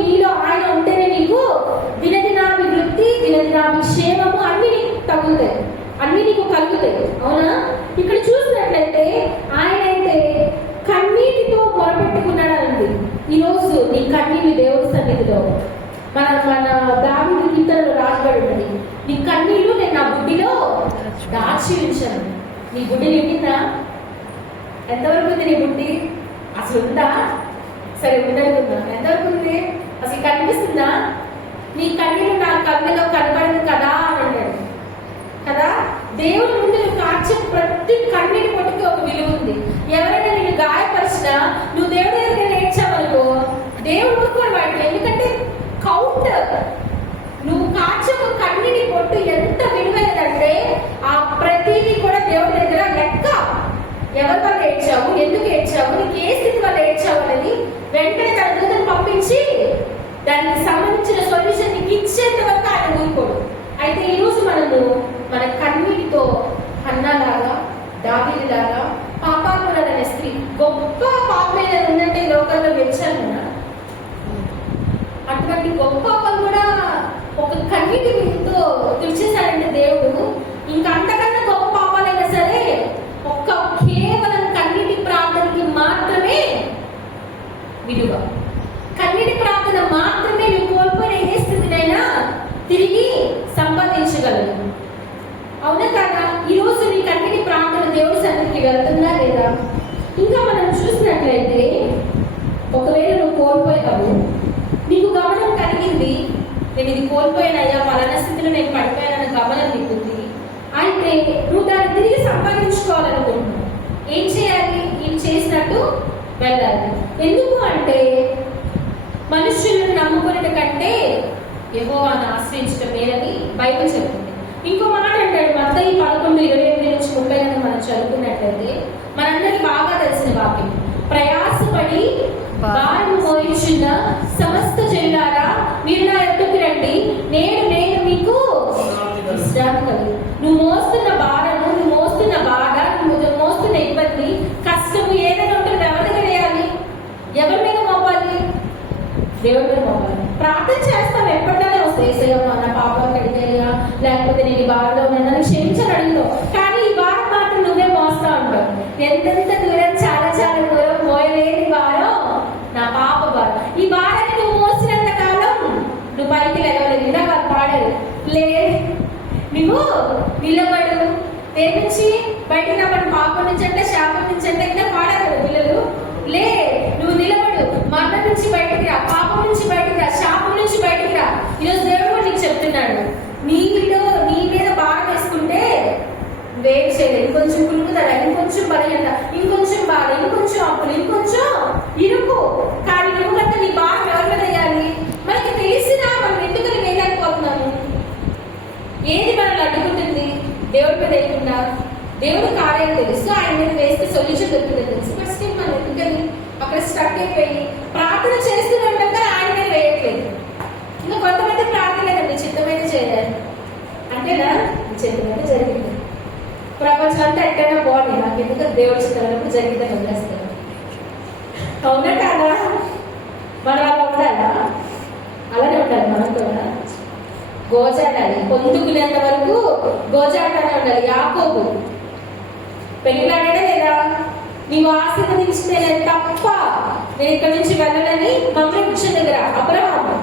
నీలో ఆయన ఉంటేనే నీకు దినదినాభివృద్ధి, దినదినాభిక్షేమము అన్ని నీకు తగులుతాయి, అన్ని నీకు కలుగుతాయి. అవునా? ఇక్కడ చూసినట్లయితే ఆయన అయితే కన్నీటితో మొరపెట్టుకున్నాడండి. ఈరోజు నీ కన్నీటి దేవుడి సన్నిధిలో మన దావీదు కీర్తనలో రాజబడి ఉన్నది, నీ కన్నీళ్లు నేను నా బుడ్డిలో దాచి ఉంచాను. నీ బుడ్డి నిండిందా? ఎంతవరకు ఉంది నీ బుడ్డి? అసలు ఉందా? సరే, ఉండనుకుందా? ఎంతవరకు ఉంది? అసలు కనిపిస్తుందా? నీ కన్నీళ్ళు నా కన్నులో కనబడదు కదా అని అన్నాడు కదా. దేవుడి ముందు నువ్వు కార్చే ప్రతి కన్నీటి పొట్టుకి ఒక విలువ ఉంది. ఎవరైనా నేను గాయపరిచినా నువ్వు దేవుడి దగ్గర నేర్చావనుకో, దేవుడు ఊరుకోడు వాటిని. ఎందుకంటే కౌంటర్, నువ్వు కార్చే ఒక కన్నీటి పొట్టు ఎంత విలువైనదంటే ఆ ప్రతిదీ కూడా దేవుడి దగ్గర లెక్క. ఎవరి వల్ల ఏడ్చావు, ఎందుకు ఏడ్చావు, నీకు ఏ స్థితి వల్ల ఏడ్చావు అనేది వెంటనే తన దూతను పంపించి దానికి సంబంధించిన సొల్యూషన్ నీకు ఇచ్చేంత వరకు ఆయన ఊరుకోడు. అయితే ఈరోజు మనము మన కన్నీటితో హన్నాలాగా, దావీదులాగా, పాపాత్మురాలైన స్త్రీ, గొప్ప పాపమైన ఉందంటే ఈ లోకంలో వెచ్చాను. అటువంటి గొప్ప పాపం కూడా ఒక కన్నీటి మీతో తుడిచేశాడంటే దేవుడు, ఇంకా అంతకన్నా గొప్ప పాపాలైనా సరే ఒక్క కేవలం కన్నీటి ప్రార్థనకి మాత్రమే విలువ. కన్నీటి ప్రార్థన మాత్రమే నువ్వు కోల్పోయిన ఏ స్థితినైనా తిరిగి సంపాదించగలదు. అవునా కాదా? ఈరోజు నీ కన్నీటి ప్రార్థన దేవుడి సన్నిధికి వెళ్తుందా లేదా? ఇంకా మన చూసినట్లయితే ఒకవేళ నువ్వు కోల్పోయావు, నీకు గమనం కలిగింది, నేను ఇది కోల్పోయానయ్యా, పలానా స్థితిలో నేను పడిపోయానన్న గమనం నీకుంది. అయితే నువ్వు దాన్ని తిరిగి సంపాదించుకోవాలనుకుంటున్నావు. ఏం చేయాలి? నేను చేసినట్టు వెళ్ళాలి. ఎందుకు అంటే మనుషులను నమ్ముకునే కంటే యెహోవాను ఆశ్రయించడం మేలని బైబిల్ చెప్తుంది. ఇంకో మాట అంటాడు మత్తయి 11:28-30 మనం చదువుకున్నట్లయితే మనందరికి బాగా తెలిసిన వాక్యం, ప్రయాసపడి భారం మోయించున్న సమస్త జనులారా మీరు నా యొద్దకు రండి, నేను మీకు విశ్రాంతి కలుగు. నువ్వు మోస్తున్న భారము, నువ్వు మోస్తున్న బాధ, నువ్వు మోస్తున్న ఇబ్బంది, కష్టము ఏదైనా ఉంటుంది ఎవరి దగ్గర వేయాలి? ఎవరి మీద మోపాలి? దేవుడి మీద మోపాలి. ప్రార్థన చేస్తాం, ఎప్పటికైనా వస్తాయి, ఏసయ్యా నా పాపాలు కడిగాయా, లేకపోతే నేను ఈ బాధలో ఉన్నాను క్షమించని అడుగుతావు. కానీ ఈ బాధ మాత్రం నువ్వే మోస్తా ఉంటావు. ఎంతెంత దూరం, చాలా చాలా దూరం మోయలేని భారం నా పాప భారం. ఈ భారాన్ని నువ్వు మోసినంత కాలం నువ్వు పైకి లేవలేదు. ఇందాక పాడారు, లే నువ్వు నిలబడు, దేని నుంచి బయటకు రాబడి, పాపం నుంచి అంటే శాపం నుంచి అంటే ఇంకా పాడారు పిల్లలు. లే నువ్వు నిలబడు, మరణం నుంచి బయటికి రా, పాపం నుంచి బయటికి రా, శాపం నుంచి బయటికి రా. ఈరోజు దేవుడు కూడా నీకు చెప్తున్నాడు, నీ మీద భారం వేసుకుంటే వేరు చేయలేదు. ఇంకొంచెం కులుగుతారా, ఇంకొంచెం బలహీనత, ఇంకొంచెం బాధ, ఇంకొంచెం అప్పులు, ఇంకొంచెం ఇరుకు. కానీ నువ్వు కనుక నీ భారం ఎవరి మీద వేయాలి? మనకి తెలిసినా మనం ఎందుకని వేయలేకపోతున్నాము? ఏది మనల్ని అడ్డుకుంటుంది? దేవుడి మీద వేయకుండా దేవుడు కార్యాలు తెలుసు, ఆయన మీద వేస్తే సొల్యూషన్ దొరుకుతుంది తెలుసు. ఫస్ట్ టైం మనం ఎందుకని అక్కడ స్టక్ అయిపోయి ప్రార్థన చేస్తూనే ఉంటాం కానీ ఆయన మీద వేయట్లేదు. ఇంకా కొంతమంది ప్రార్థన లేదండి, చిత్తమైన చేయాలి అంటేనా చిత్తమైన జరిగింది. ప్రపంచం అంతా ఎక్కడైనా బాగుంది, నాకు ఎందుకు దేవుడి చిత్తాలకు జరిగిందని వదిలేస్తాను. అవునా కాదా? మనం అలా ఉండాలా? అలానే ఉండాలి మనం కూడా. గోజాడాలి, పొందుకునేంత వరకు గోజాడానే ఉండాలి. యాకోబు పెళ్ళిలాడే లేదా? నీవు ఆశీర్వదించితే తప్ప నేను ఇక్కడ నుంచి వెళ్ళాలని మమ్మీ కృష్ణ దగ్గర అబ్రహాము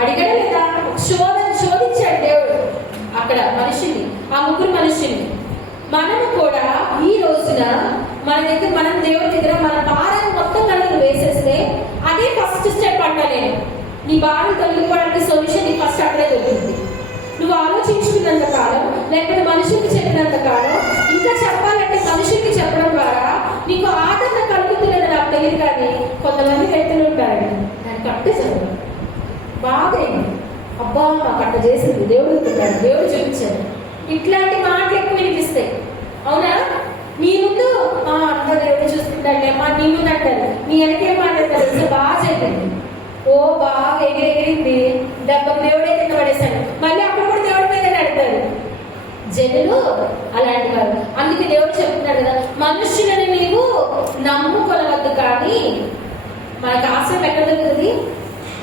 అడిగాడు లేదా? శోధించాడు దేవుడు అక్కడ మనిషిని, ఆ ముగ్గురు మనుషుల్ని. మనము కూడా ఈ రోజున మనం దేవుడి దగ్గర మన భారాన్ని మొత్తం కనుక వేసేస్తే అదే ఫస్ట్ స్టెప్ అంటలేను. నీ భారం తొలగిపోవడానికి సొల్యూషన్ నీకు ఫస్ట్ అక్కడే దొరుకుతుంది. నువ్వు ఆలోచించుకున్నంత కాలం, లేకపోతే మనుషులకి చెప్పినంత కాలం, ఇంకా చెప్పాలంటే మనుషులకి చెప్పడం ద్వారా నీకు ఆదరణ కలుగుతున్నది నాకు తెలియదు. కానీ కొంతమంది వ్యక్తులు ఉంటారండి, దానికి కట్టు చదువు బాగా అబ్బా మాకు అట్ట చేసింది, దేవుడు ఉంటాడు, దేవుడు చూపించాడు, ఇట్లాంటి మాటలు ఎక్కువ వినిపిస్తాయి. అవునా? మీ ముందు అంతా దేవుడు చూసుకుంటాడే, నీ ముందు అంటారు, నీ వెనకేం మాట్లాడతారు, బాగా చెప్పింది, ఓ బాగా ఎగిరెగిరింది, డబ్బు దేవుడే కింద పడేశాడు, మళ్ళీ అప్పుడు కూడా దేవుడి మీద నడతారు జనులు అలాంటి వారు. అందుకే దేవుడు చెప్తున్నాడు కదా, మనుషులని నీవు నమ్ముకొనవద్దు, కానీ మనకు ఆశ్రయం ఎక్కడ దొరుకుతుంది?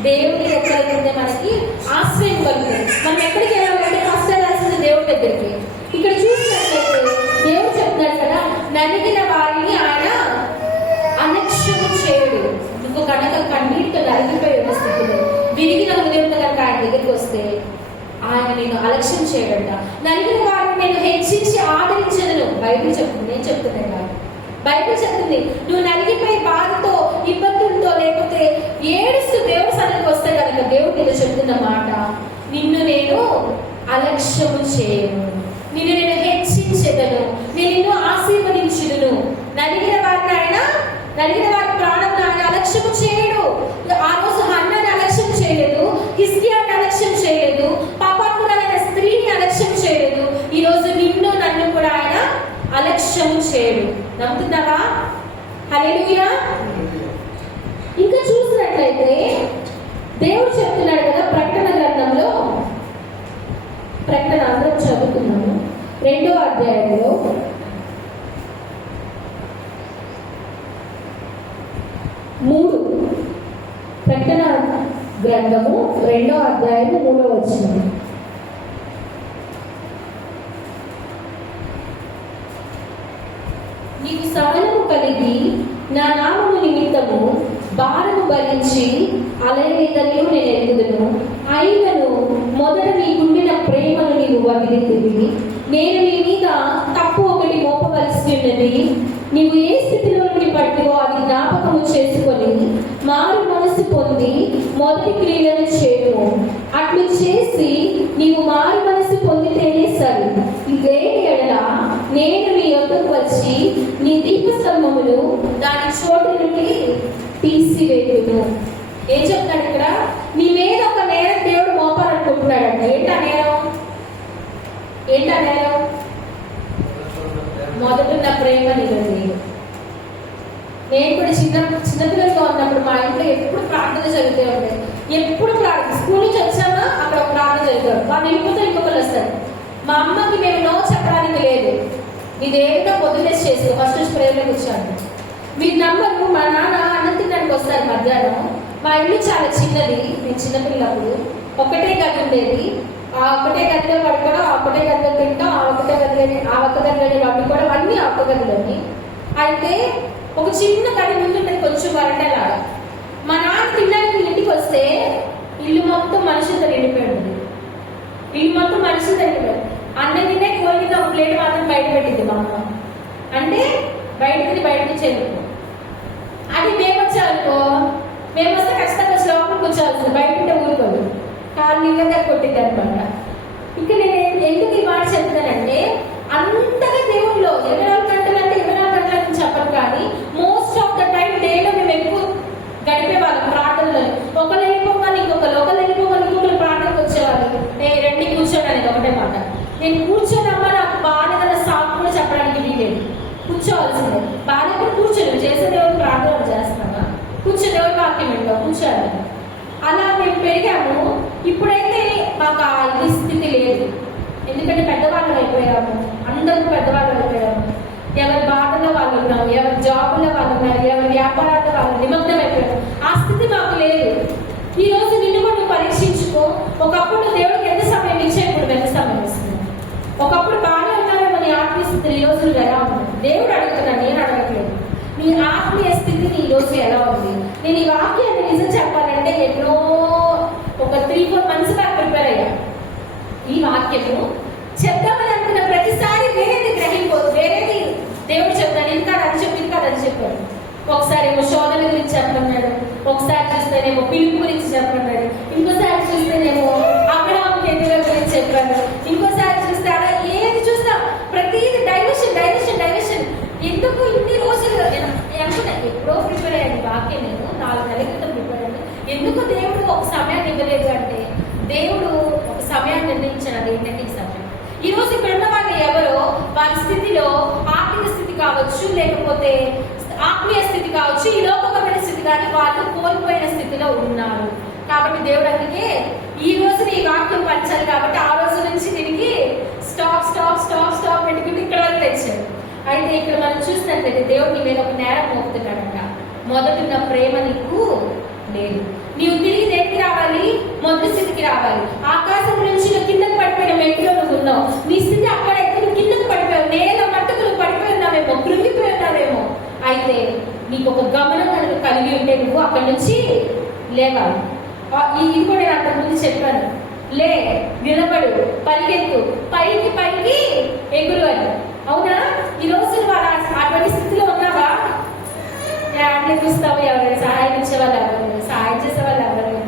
దేవుడి ఎక్కడ కింద మనకి ఆశ్రయం కలుగుతుంది. మనం ఎక్కడికి వెళ్ళాలంటే ఫస్ట్ వెళ్ళాల్సింది దేవుడి దగ్గరికి. ఇక్కడ చూసినట్లయితే దేవుడు చెప్తున్నాడు కదా, నలిగిన వారిని ఆయన అలక్ష్యము చేయడు. నువ్వు కనుక కన్నీటితో నలిగిపోయి ఉన్న స్థితిలో విరిగిన హృదయంతో కనుక ఆయన దగ్గరికి వస్తే ఆయన నేను అలక్ష్యం చేయడంట. నలిగిన వారిని నేను హెచ్చించి ఆదరించను. బైబిల్ చెప్తుంది, నేను చెప్తున్నాను కాదు, బైబిల్ చెప్తుంది. నువ్వు నలిగిపోయి బాధతో, ఇబ్బందులతో, లేకపోతే ఏడుస్తూ దేవుడి సన్నిధికి వస్తే కనుక దేవుడు నీతో చెప్తున్న మాట, నిన్ను నేను అలక్ష్యము చేయను, నిన్ను నేను హెచ్చించెదను, నేను నిన్ను ఆశీర్వదించుదును. నలిగిన వారి ప్రాణం ఆయన అలక్ష్యము చేయడు. ఆ రోజు హన్నాని అలక్ష్యం చేయలేదు, హిజ్కియాని అలక్ష్యం చేయలేదు, పాపాత్మురాలైన స్త్రీని అలక్ష్యం చేయలేదు. ఈ రోజు నిన్ను నన్ను కూడా ఆయన అలక్ష్యము చేయడు. నమ్ముతున్నావా? హల్లెలూయా. ఇంకా చూసినట్లయితే దేవుడు చెప్తున్నాడు కదా ప్రకటన గ్రంథంలో, ప్రకటన అందరం చదువుకున్నాము 2వ అధ్యాయంలో 3, ప్రకటన గ్రంథము 2వ అధ్యాయము 3వ వచనం. నీవు సహనము కలిగి నా నామము నిమిత్తము భారము భరించి అలయలేదనియు నేను ఎరుగుదును. అయినను మొదట నీకుండిన ప్రేమను నీవు వదిలితివి. నేను నీ మీద తప్పు ఒకటి మోపవలసి ఉన్నది. నీవు ఏ స్థితిలో నుండి పట్టివో అది జ్ఞాపకము చేసుకొని మారు మనసు పొంది మొదటి క్రియలను చేయము. అట్లు చేసి నీవు మారు మనసు పొందితేనే సరి. ఇదేమి ఎడల నేను నీ యొద్దకు వచ్చి నీ దీపస్తంభములు దాని చోటు నుండి తీసివేయును. ఏం చెప్తాడు ఇక్కడ? నీ మీద ఒక నేరం దేవుడు మోపాలనుకుంటున్నాడంట. ఏంటా నేరం? మొదటున్న ప్రేమ నిలది. నేను కూడా చిన్నపిల్లలతో ఉన్నప్పుడు మా ఇంట్లో ఎప్పుడు ప్రార్థన జరుగుతూ ఉంటాయి. ఎప్పుడు ప్రార్థన, స్కూల్ నుంచి వచ్చామా అక్కడ ప్రార్థన జరుగుతాడు. వాళ్ళు వెళ్ళిపోతే ఇంకొకరు వస్తారు. మా అమ్మకి మేము నో చెప్పడానికి లేదు. ఇదేదో పొద్దున్నేసి చేసుకో, ఫస్ట్ ప్రేయర్లోకి వచ్చాను. మీరు నమ్మరు, మా నాన్న అన్నం తినడానికి వస్తారు మధ్యాహ్నం. మా ఇల్లు చాలా చిన్నది. నేను చిన్నపిల్లప్పుడు ఒకటే గది ఉండేది. ఆ ఒకటే గదిలో పడుకోవడం, ఆ ఒకటే గదిలో తింటాం, ఆ ఒక్క గదిలోనే వండుకోవడం, అన్నీ ఆ ఒక్క గదిలోని. అయితే ఒక చిన్న గది ముందుంటుంది, కొంచెం వరండాలాగా. మా నాన్న తినడానికి ఇంటికి వస్తే ఇల్లు మొత్తం మనుషులతో నిండిపోయింది. అన్నం తినే కోరి కింద ఒక ప్లేట్ మాత్రం బయట పెట్టింది మా అమ్మ. అంటే బయట నుంచి వెళ్ళిపో. అది మేము వచ్చామనుకో, మేము వస్తే ఖచ్చితంగా వచ్చి లోపలికి కూర్చోవాల్సింది. బయట ఉంటే ఊరుకోదు, కాలు నీళ్ళగా కొట్టింది అనమాట. ఇంకా నేను ఎందుకు ఈ మాట చెప్తానంటే, అంతగా దేవుళ్ళు 24 గంటలు అంటే 24 గంటల నుంచి చెప్పను, కానీ మోస్ట్ ఆఫ్ ద టైం డేలో మేము ఎక్కువ గడిపే వాళ్ళం ప్రార్థనలో. ఒకరు వెళ్ళిపోగానే ఇంకొకరు ప్రార్థనకు వచ్చేవాళ్ళు. నేను రండి కూర్చోండి అనేది ఒకటే మాట. నేను కూర్చోనమ్మా, నాకు బాధ సాకు కూడా చెప్పడానికి వీలేదు. కూర్చోవాల్సిందే. బాధ కూడా కూర్చోను, చేసేదేవారు ప్రార్థన చేస్తున్నామా, కూర్చోదేవారు వాక్యం ఏంటో కూర్చోవాలి. అలా మేము పెరిగాము. ఇప్పుడైతే మాకు ఆ ఇది స్థితి లేదు. ఎందుకంటే పెద్దవాళ్ళు అయిపోయాము, అందరూ పెద్దవాళ్ళు అయిపోయాము. ఎవరి బాధల్లో వాళ్ళు ఉన్నాము, ఎవరి జాబుల్లో వాళ్ళు ఉన్నారు, ఎవరి వ్యాపారాల్లో వాళ్ళు నిమగ్నం అయిపోయారు. ఆ స్థితి మాకు లేదు. ఈ రోజు నిన్ను కూడా నువ్వు పరీక్షించుకో. ఒకప్పుడు దేవుడికి ఎంత సమయం ఇచ్చా, ఇప్పుడు ఎంత సమయం ఇస్తుంది. ఒకప్పుడు బాగానే ఉన్నామేమో నీ ఆత్మీయ స్థితి, ఈ రోజు నువ్వు ఎలా ఉంది? దేవుడు అడుగుతున్నాను, నేను అడగట్లేదు. నీ ఆత్మీయ స్థితి ఈ రోజు ఎలా ఉంది? నేను ఈ వాక్యాన్ని నిజం చెప్పాలంటే ఎప్పుడో ఒక 3-4 months బ్యాక్ ప్రిపేర్ అయ్యా. ఈ వాక్యము చెప్తామని అనుకున్న ప్రతిసారి వేరేది గ్రహింపోదు, వేరేది దేవుడు చెప్తాను, ఇంకా అది చెప్పాడు. ఒకసారి ఏమో శోధన గురించి చెప్పన్నాడు, ఒకసారి చూస్తేనేమో పిలుపు గురించి చెప్పన్నాడు, ఇంకోసారి చూస్తేనేమో అబ్రహాము ఎదురు గురించి చెప్పాడు, ఇంకోసారి చూస్తే అలా ఏది చూస్తా ప్రతిది డైవర్షన్. ఎందుకు ఇన్ని రోజులు నేను అనుకున్నా, ఎప్పుడో ప్రిపేర్ అయ్యాను వాక్యం. నేను 4 నెలల క్రితం ప్రిపేర్ అయ్యాను. ఎందుకు దేవుడు ఒక సమయాన్ని ఇవ్వలేదు అంటే, దేవుడు ఒక సమయాన్ని నిర్ణయించాడు. అది ఏంటంటే ఈ సమయం. ఈ రోజు ఇక్కడ ఉన్న వాళ్ళు ఎవరో వాళ్ళ స్థితిలో ఆర్థిక స్థితి కావచ్చు, లేకపోతే ఆత్మీయ స్థితి కావచ్చు, ఈ లోకమైన స్థితి కానీ వాళ్ళు కోల్పోయిన స్థితిలో ఉన్నారు. కాబట్టి దేవుడు అందుకే ఈ రోజు నీ వాక్యం పంచాలి కాబట్టి ఆ రోజు నుంచి దీనికి స్టాప్ పెట్టుకుని ఇక్కడ వరకు తెచ్చాడు. అయితే ఇక్కడ మనం చూసినట్లయితే దేవుడు నీ మీద ఒక నేరం మోపుతున్నాడంట. మొదటిన్న ప్రేమ నీకు లేదు. నీవు తిరిగి దేనికి రావాలి? మొదటి స్థితికి రావాలి. ఆకాశం నుంచి నువ్వు కిందకు పడిపోయిన మెట్టులో నువ్వు ఉన్నావు. నీ స్థితి అక్కడైతే నువ్వు కిందకు పడిపోయావు, నేల మట్టుకు నువ్వు పడిపోయి ఉన్నావేమో, కృంగిపోయి ఉన్నావేమో. అయితే నీకు ఒక గమనం కనుక కలిగి ఉంటే నువ్వు అక్కడి నుంచి లేవాలి. ఇది కూడా నేను అంతకుముందు చెప్పాను. లే, నిలబడు, పరిగెత్తు, పైకి ఎగురు అని. అవునా? ఈ రోజు వాళ్ళ అటువంటి స్థితిలో ఉన్నావా? చూస్తావు, ఎవరైనా సహాయం ఇచ్చే వాళ్ళు ఎవరు, సహాయం చేసే వాళ్ళు ఎవరు,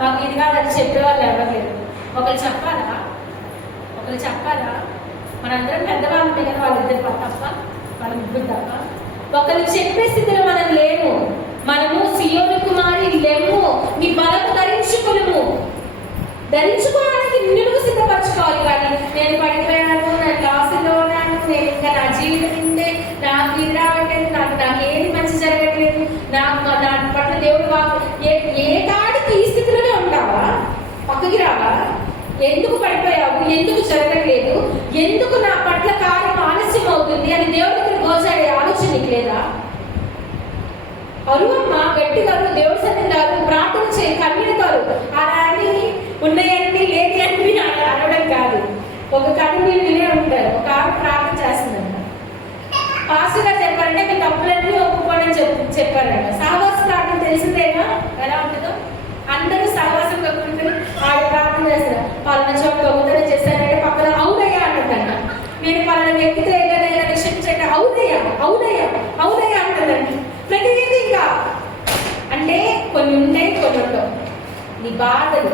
మాకు ఇది కాదు అది చెప్పే వాళ్ళు ఎవరు లేరు. ఒకరు చెప్పాలా? మనందరం పెద్దవాళ్ళు మీద వాళ్ళిద్దరు తప్ప, వాళ్ళ ముగ్గురు తప్ప ఒకరు చెప్పే స్థితిలో మనం లేము. మనము సియోను కుమారి లెమ్ము, నీ బలము ధరించుకోవడానికి నిన్ను సిద్ధపరచుకోవాలి. కానీ నేను పడిపోయాను, నా క్లాసులో ఉన్నాను, నేను ఇంకా నా జీవితం ఉంటే నాకు ఇది రావట్లేదు, నాకు ఏది మంచి జరగట్లేదు, నా పట్ల దేవుడు ఏ కాడికి ఈ స్థితిలోనే ఉంటావా? పక్కకి రావా? ఎందుకు పడిపోయావు? ఎందుకు జరగట్లేదు? ఎందుకు నా పట్ల కార్యం ఆలస్యం అవుతుంది అని దేవుడి దగ్గర గోచాడే ఆలోచన నీకు లేదా? అరువమ్మ గట్టిగా దేవుడి సన్నిధారు, ప్రార్థన చేయి, కన్నీరుతారు. అలా అని ఉన్నాయండి లేని అని అనడం కాదు. ఒక కన్నీరు వినే ఉంటారు. ఒక ఆవిడ ప్రార్థన చేస్తుందంట. పాస్టర్ గారు చెప్పారంటే మీ తప్పులన్నీ ఒప్పుకోవడం చెప్పారంట. సహవాస ప్రార్థన తెలిసిందేగా ఎలా ఉంటుందో. అందరూ సహవాసంగా కూర్చొని ఆవిడ ప్రార్థన చేస్తారు. పలానా చోట దొంగతనం చేశారంటే పక్కన అవునయ్యా అంటుందంట. నేను పలానా వ్యక్తితో ఏదైనా అవునయ్యా అవునయ్యా అవునయ్యా అంటుందండి. ప్రతిదీ ఇంకా అంటే కొన్ని ఉంటాయి, కొన్ని ఉండవు. నీ బాధలు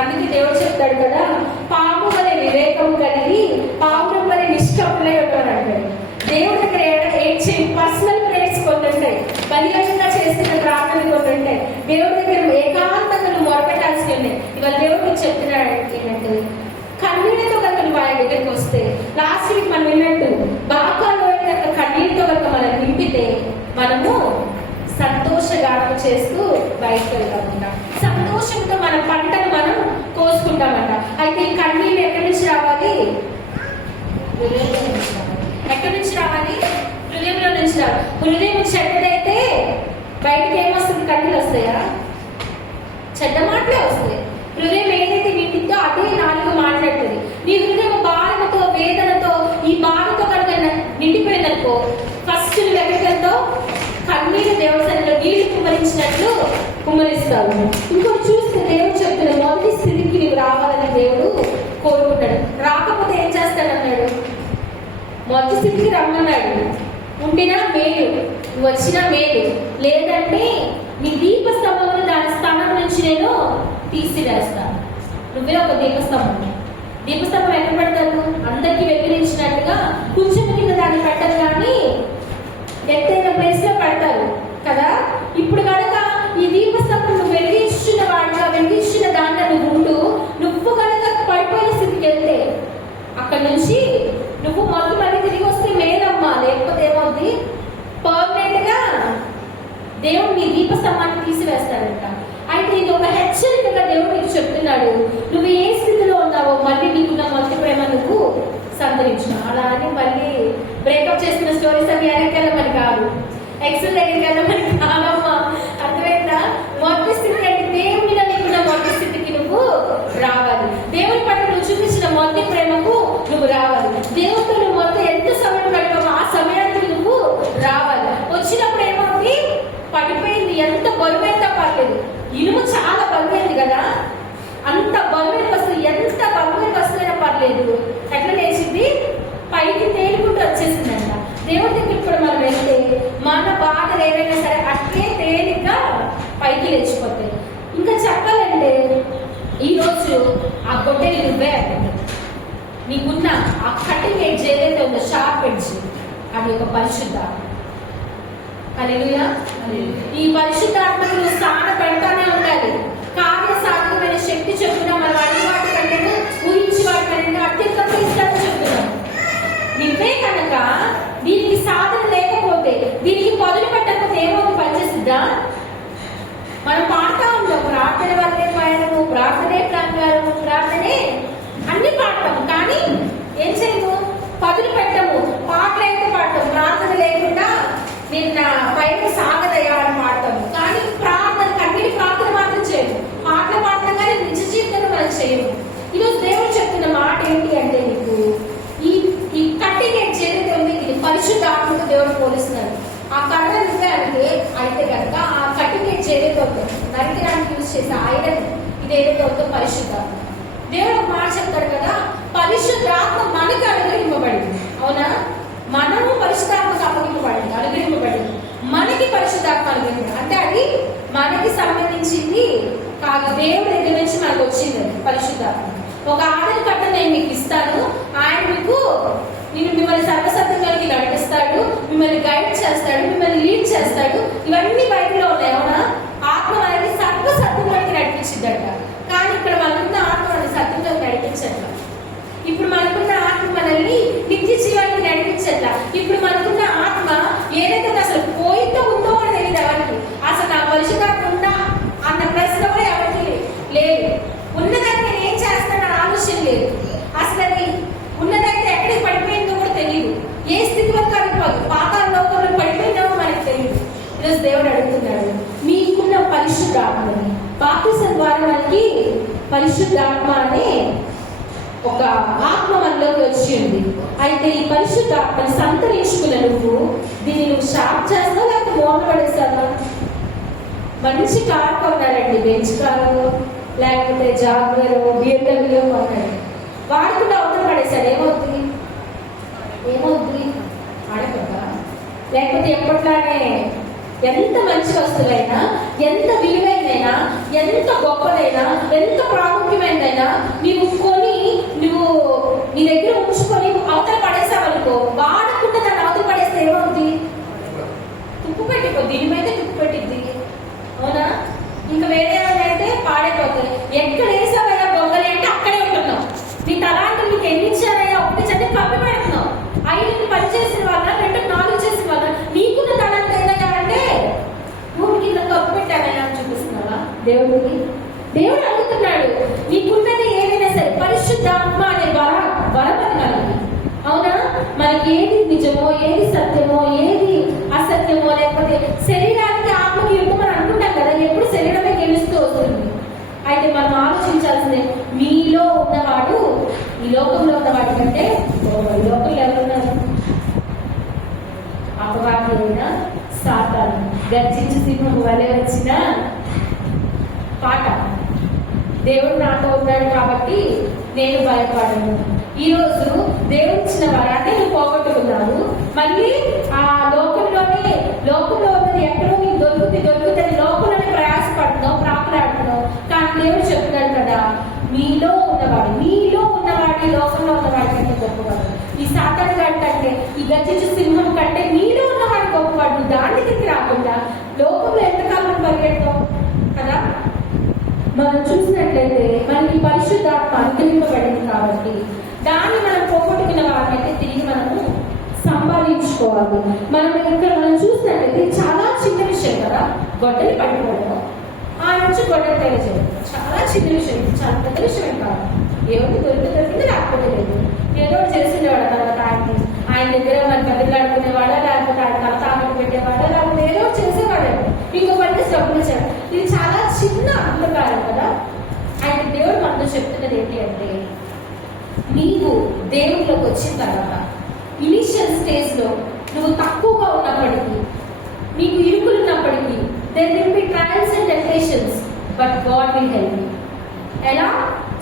అందుకే దేవుడు చెప్తాడు కదా, పాము వలె వివేకము కలిగి పావురం వలె నిష్కపలై ఉంటారు అంటాడు. దేవుడి దగ్గర ఏడ్చే పర్సనల్ ప్రేయర్స్ కొన్ని ఉంటాయి, బలియంగా చేసిన ప్రార్థనలు కొన్ని ఉంటాయి, దేవుడి దగ్గర ఏకాంతంగా మొరపెట్టాల్సి ఉన్నాయి. ఇవాళ దేవుడు చెప్తున్నాడు ఏంటంటే, కన్నీళ్ళతో కనుక నువ్వు ఆయన దగ్గరికి వస్తే, లాస్ట్ వీక్ మనం విన్నట్టు బాకాలో కన్నీళ్ళతో కనుక మనం నింపితే మనము సంతోషగానం చేస్తూ బయటకు వెళ్తామంట. సంతోషంతో మన పంటను మనం కోసుకుంటామంట. అయితే ఈ కన్నీళ్ళు ఎక్కడి నుంచి రావాలి? ఎక్కడి నుంచి రావాలి? హృదయంలో నుంచి రావాలి. హృదయం చెడ్డదైతే బయటకు ఏమొస్తుంది? కన్నీళ్ళు వస్తాయా? చెడ్డ మాటలే వస్తాయి. హృదయం ఏదైతే నిండిద్దో అదే నాలుగు మాట్లాడుతుంది. నీ హృదయం బాధతో, వేదనతో, ఈ బాధతో కనుక నిండిపోయిందనుకో, ఫస్ట్ నువ్వు ఎక్కడికి వెళ్తావు? కన్నీరు దేవుడి సన్నిధిలో నీళ్లు కుమ్మరించినట్లు కుమ్మరిస్తావు. ఇంకోటి చూస్తే దేవుడు చెప్తున్న మొదటి స్థితికి నువ్వు రావాలని దేవుడు కోరుకుంటాడు. రాకపోతే ఏం చేస్తాడన్నాడు? మొదటి స్థితికి రమ్మన్నాడు. ఉండినా మేలు, నువ్వు వచ్చినా మేలు, లేదంటే నీ దీపస్తంభంలో దాని స్థానం నుంచి నేను తీసివేస్తాను. నువ్వే ఒక దీపస్తంభం. దీపస్తంభం ఎక్కడ పెడతాను? అందరికీ వెలిగించినట్టుగా కొంచెం కింద దాన్ని పెట్టదు, కానీ ఎత్తైన ప్లేస్ లో పెడతారు కదా. ఇప్పుడు కనుక ఈ దీపస్తంభం నువ్వు వెలిగించిన వాడిగా, వెలిగించిన దాంట్లో నువ్వు ఉంటూ నువ్వు కనుక పడిపోయిన స్థితికి వెళ్తే అక్కడ నుంచి నువ్వు మొత్తం మళ్ళీ తిరిగి వస్తే మేలమ్మా, లేకపోతే ఏమవుతుంది? పర్మనెంట్ గా దేవుడు నీ దీపస్తంభాన్ని తీసివేస్తాడంట. అయితే ఇది ఒక హెచ్చరికగా దేవుడు నీకు చెప్తున్నాడు. నువ్వు ఏ స్థితిలో ఉన్నావో మళ్ళీ నీకున్న మొదటి ప్రేమ నువ్వు సంతరించు. అలా అని మళ్ళీ బ్రేకప్ చేసిన స్టోరీస్ అవి వెనక్కి వెళ్ళమని కాదు, ఎక్సెల్ దగ్గరికి వెళ్ళమని కాదమ్మా. అర్థమైందా? మొదటి స్థితి అంటే దేవుని నీకున్న మొదటి స్థితికి నువ్వు రావాలి. దేవుని పట్ల నువ్వు చూపించిన మొదటి ప్రేమకు నువ్వు రావాలి. దేవుడితో నువ్వు మొత్తం ఎంత సమయం గడిపావో ఆ సమయానికి నువ్వు రావాలి. వచ్చినప్పుడు ఏమవుతుంది? పడిపోయింది, ఎంత బరువైనా పర్లేదు. ఇనుము చాలా బరువైంది కదా, అంత బరువైన వస్తువు ఎంత బరువైన వస్తువైనా పర్లేదు, ఎట్లా లేచింది? పైకి తేలుకుంటూ వచ్చేసిందంట. దేవుడి దగ్గరికి కూడా మనం వెళ్తే మన బాధలు ఏవైనా సరే అట్లే తేలిగ్గా పైకి లేచిపోతాయి. ఇంకా చెప్పాలంటే ఈరోజు ఆ గొడ్డలి నువ్వే అంటారు. నీకున్న ఆ కటింగ్ ఎడ్జ్ ఏదైతే ఉందో, షార్ప్ ఎడ్జ్, అది ఒక పరిశుద్ధాత్మ. హల్లెలూయా. ఈ పరిశుద్ధాత్మను నువ్వు స్థాన పెడతానే ఉండాలి. కార్య సాధకమైన శక్తి చెప్తున్నా, మన అన్ని వాటి కంటే ఊహించి వాటి కంటే అత్యంతంగా ఇస్తానని చెప్తున్నాం. నువ్వే కనుక దీనికి సాధన లేకపోతే, దీనికి మొదలు పెట్టకపోతే ఏమవుతుంది? పనిచేస్తుందా? మనం పాడుతూ ఉంటాం, ప్రార్థన వల్లే పయనము, ప్రార్థనే ప్రాంగారము, ప్రార్థనే అన్ని పాడతాము, కానీ ఏం చేయము? పదులు పెట్టము. పాటలు అయితే పాడతాం, ప్రార్థన లేకుండా నిన్న పైన సాగదయా అని పాడతాము, కానీ ప్రార్థన కన్నీటి ప్రార్థన మాత్రం చేయము. పాటలు పాడతాం కానీ నిజ జీవితంలో మనం చేయము. ఈరోజు దేవుడు చెప్తున్న మాట ఏంటి అంటే, నీకు ఈ కట్టింగ్ ఎడ్జ్ ఏదైతే ఉంది, ఇది పరిశుద్ధాత్మతో దేవుడు పోలిస్తున్నారు. ఆ కర్ర నువ్వే అయితే కనుక ఆ కట్టింగ్ ఎడ్జ్ ఏదైతే ఉందో, నరికడానికి యూజ్ చేసే ఐరన్ ఇది ఏదైతే ఉందో పరిశుద్ధాత్మ. దేవుడు ఒక మాట చెప్తాడు కదా, పరిశుద్ధాత్మ మనకి అనుగ్రహింపబడింది. అవునా? మనము పరిశుద్ధాత్మకు అనుగ్రహింపబడింది. మనకి పరిశుద్ధాత్మ అనుగ్రహింపబడింది అంటే అది మనకి సంబంధించింది కాదు, దేవుడి దగ్గర నుంచి మనకు వచ్చింది పరిశుద్ధాత్మ. ఒక ఆదరణ కట్ట నేను మీకు ఇస్తాను, ఆయన మీకు మిమ్మల్ని సర్వసత్యంలోకి నడిపిస్తాడు, మిమ్మల్ని గైడ్ చేస్తాడు, మిమ్మల్ని లీడ్ చేస్తాడు. ఇవన్నీ బైబిల్లో ఉన్నాయి. అవునా? ఆత్మ అనేది సర్వసత్యంలోకి నడిపించిందట. కానీ ఇక్కడ మనకున్న ఆత్మ అనేది సత్యంలోకి నడిపించట్ల. ఇప్పుడు మనకున్న ఆత్మ మనల్ని నిత్య జీవానికి నడిపించట్లా. ఇప్పుడు మనకున్న ఆత్మ ఏదైతే అసలు పోయితో ఉందో అని తెలియదు ఎవరికి. అసలు నా పరిశుద్ధాత్మ ఉందా అన్న ప్రశ్న కూడా ఎవరికి లేదు. ఉన్నదాన్ని నేను ఏం చేస్తానన్న ఆలోచన లేదు. అసలు అది ఉన్నదైతే ఎక్కడికి పడిపోయిందో కూడా తెలియదు. ఏ స్థితిలో కలిగిపోదు, పాతాళ లోకంలో పడిపోయిందో మనకి తెలియదు. ఈరోజు దేవుడు అడుగుతున్నాడు, మీకున్న పరిశుద్ధాత్మని. బాప్తిసం ద్వారా మనకి పరిశుద్ధాత్మ అనే ఒక ఆత్మ మనలోకి వచ్చింది. అయితే ఈ పరిశుద్ధాత్మని సంతరించుకున్న నువ్వు దీన్ని నువ్వు షార్ప్ చేస్తావు, లేకపోతే మోన పడేస్తావా? మంచి కారు కొన్నారండి, బెంచ్ కారు, లేకపోతే జాగ్వర్, BMW కొన్నాడు, వాడుకుంటే అవతల పడేశాడు, ఏమవుతుంది? ఏమవుద్ది? ఆడకుండా లేకపోతే ఎప్పట్లానే ఎంత మంచి వస్తువైనా, ఎంత విలువైనైనా, ఎంత గొప్పదైనా, ఎంత ప్రాముఖ్యమైనదైనా నీవు కొని నువ్వు నీ దగ్గర ఉంచుకొని అవతల పడేసావనుకో, వాడకుండా దాన్ని అవతల పడేస్తే ఏమవుద్ది? తుప్పు పెట్టిపో, దీని మీద తుప్పు పెట్టిద్ది. అవునా? ఇంకా వేరే అయితే పాడైపోతుంది. ఎక్కడ వేసావయ్యా బొమ్మలు అంటే అక్కడే ఉంటున్నావు. నీ తలాంటి నీకు ఎన్ని ఇచ్చారయ్యా ఒకటి చదివి కప్పి పెడుతున్నావు. 5 పని చేసిన వాళ్ళ 2 4 చేసిన వాళ్ళ నీకున్న తలాంటి ఏదయ్యా అంటే భూమి కింద కప్పు పెట్టానయ్యా అని చూపిస్తున్నావా దేవుడికి? దేవుడు అడుగుతున్నాడు, నీకున్నది ఏదైనా సరే పరిశుద్ధాత్మ అనే వరం అది మనకి. అవునా? మనకి ఏది నిజమో, ఏది సత్యమో, ఏది అసత్యమో, లేకపోతే శరీరానికి ఆత్మకి యుద్ధం అని అనుకుంటాం కదా, ఎప్పుడు శరీరమే గెలుస్తూ వస్తుంది. అయితే మనం ఆలోచించాల్సిందే, మీలో ఉన్నవాడు ఈ లోకంలో ఉన్నవాడి కంటే ఈ లోకంలో ఎవరున్నారు? అపవాది అయినా సాతాను గర్జించి సింహం వలె వచ్చిన పాట. దేవుడు నాతో ఉన్నాడు కాబట్టి నేను భయపడను. ఈరోజు దేవుడు ఇచ్చిన వరాన్ని నువ్వు పోగొట్టుకున్నావు. మళ్ళీ ఆ లోకంలో ఉన్నది ఎక్కడో నీకు దొరుకుతుంది లోకంలోనే ప్రయాసపడుతున్నావు, ప్రాకులాడుతున్నావు. కానీ దేవుడు చెప్తున్నాడు కదా, మీలో ఉన్నవాడి లోకంలో ఉన్నవాడి కంటే గొప్పవాడు. ఈ సాతాను గాడి కంటే, ఈ గర్జించు సింహం కంటే మీలో ఉన్నవాడు గొప్పవాడు. నువ్వు దాని దగ్గరికి రాకుండా లోకంలో ఎంతకాలం పరిగెడతావు కదా. మనం చూసినట్లయితే మనకి పరిశుద్ధాత్మ అనుగ్రహింపబడింది కాబట్టి దాన్ని మనం పోగొట్టుకున్న వారినైతే తిరిగి మనము సంపాదించుకోవాలి. మనం చూసినట్లయితే చాలా చిన్న విషయం కదా, గొడ్డలి పట్టుకోవడం, ఆ నుంచి గొడ్డలి తయారు చేయడం చాలా చిన్న విషయం, చాలా పెద్ద విషయం కాదు. ఏమిటి దొరికింది రాకపోతే లేదు, ఏదో చేసిండేవాడు. తర్వాత ఆయన దగ్గర మన బదిలాడుకునేవాడా, లేకపోతే ఆయన తల తాకట్టు పెట్టేవాడా, లేకపోతే ఏదో చేసేవాడు. ఇంకొకటి డబ్బులు ఇచ్చాడు. ఇది చాలా చిన్న అంతకాలం కదా. ఆయన దేవుడు మనతో చెప్తున్నది ఏంటి అంటే, నీవు దేవుడిలోకి వచ్చిన తర్వాత ఇనిషియల్ స్టేజ్ లో నువ్వు తక్కువగా ఉన్నప్పటికీ, నీకు ఇరుకులు ఉన్నప్పటికీ, there will be trials and temptations, but God will help you. ఎలా?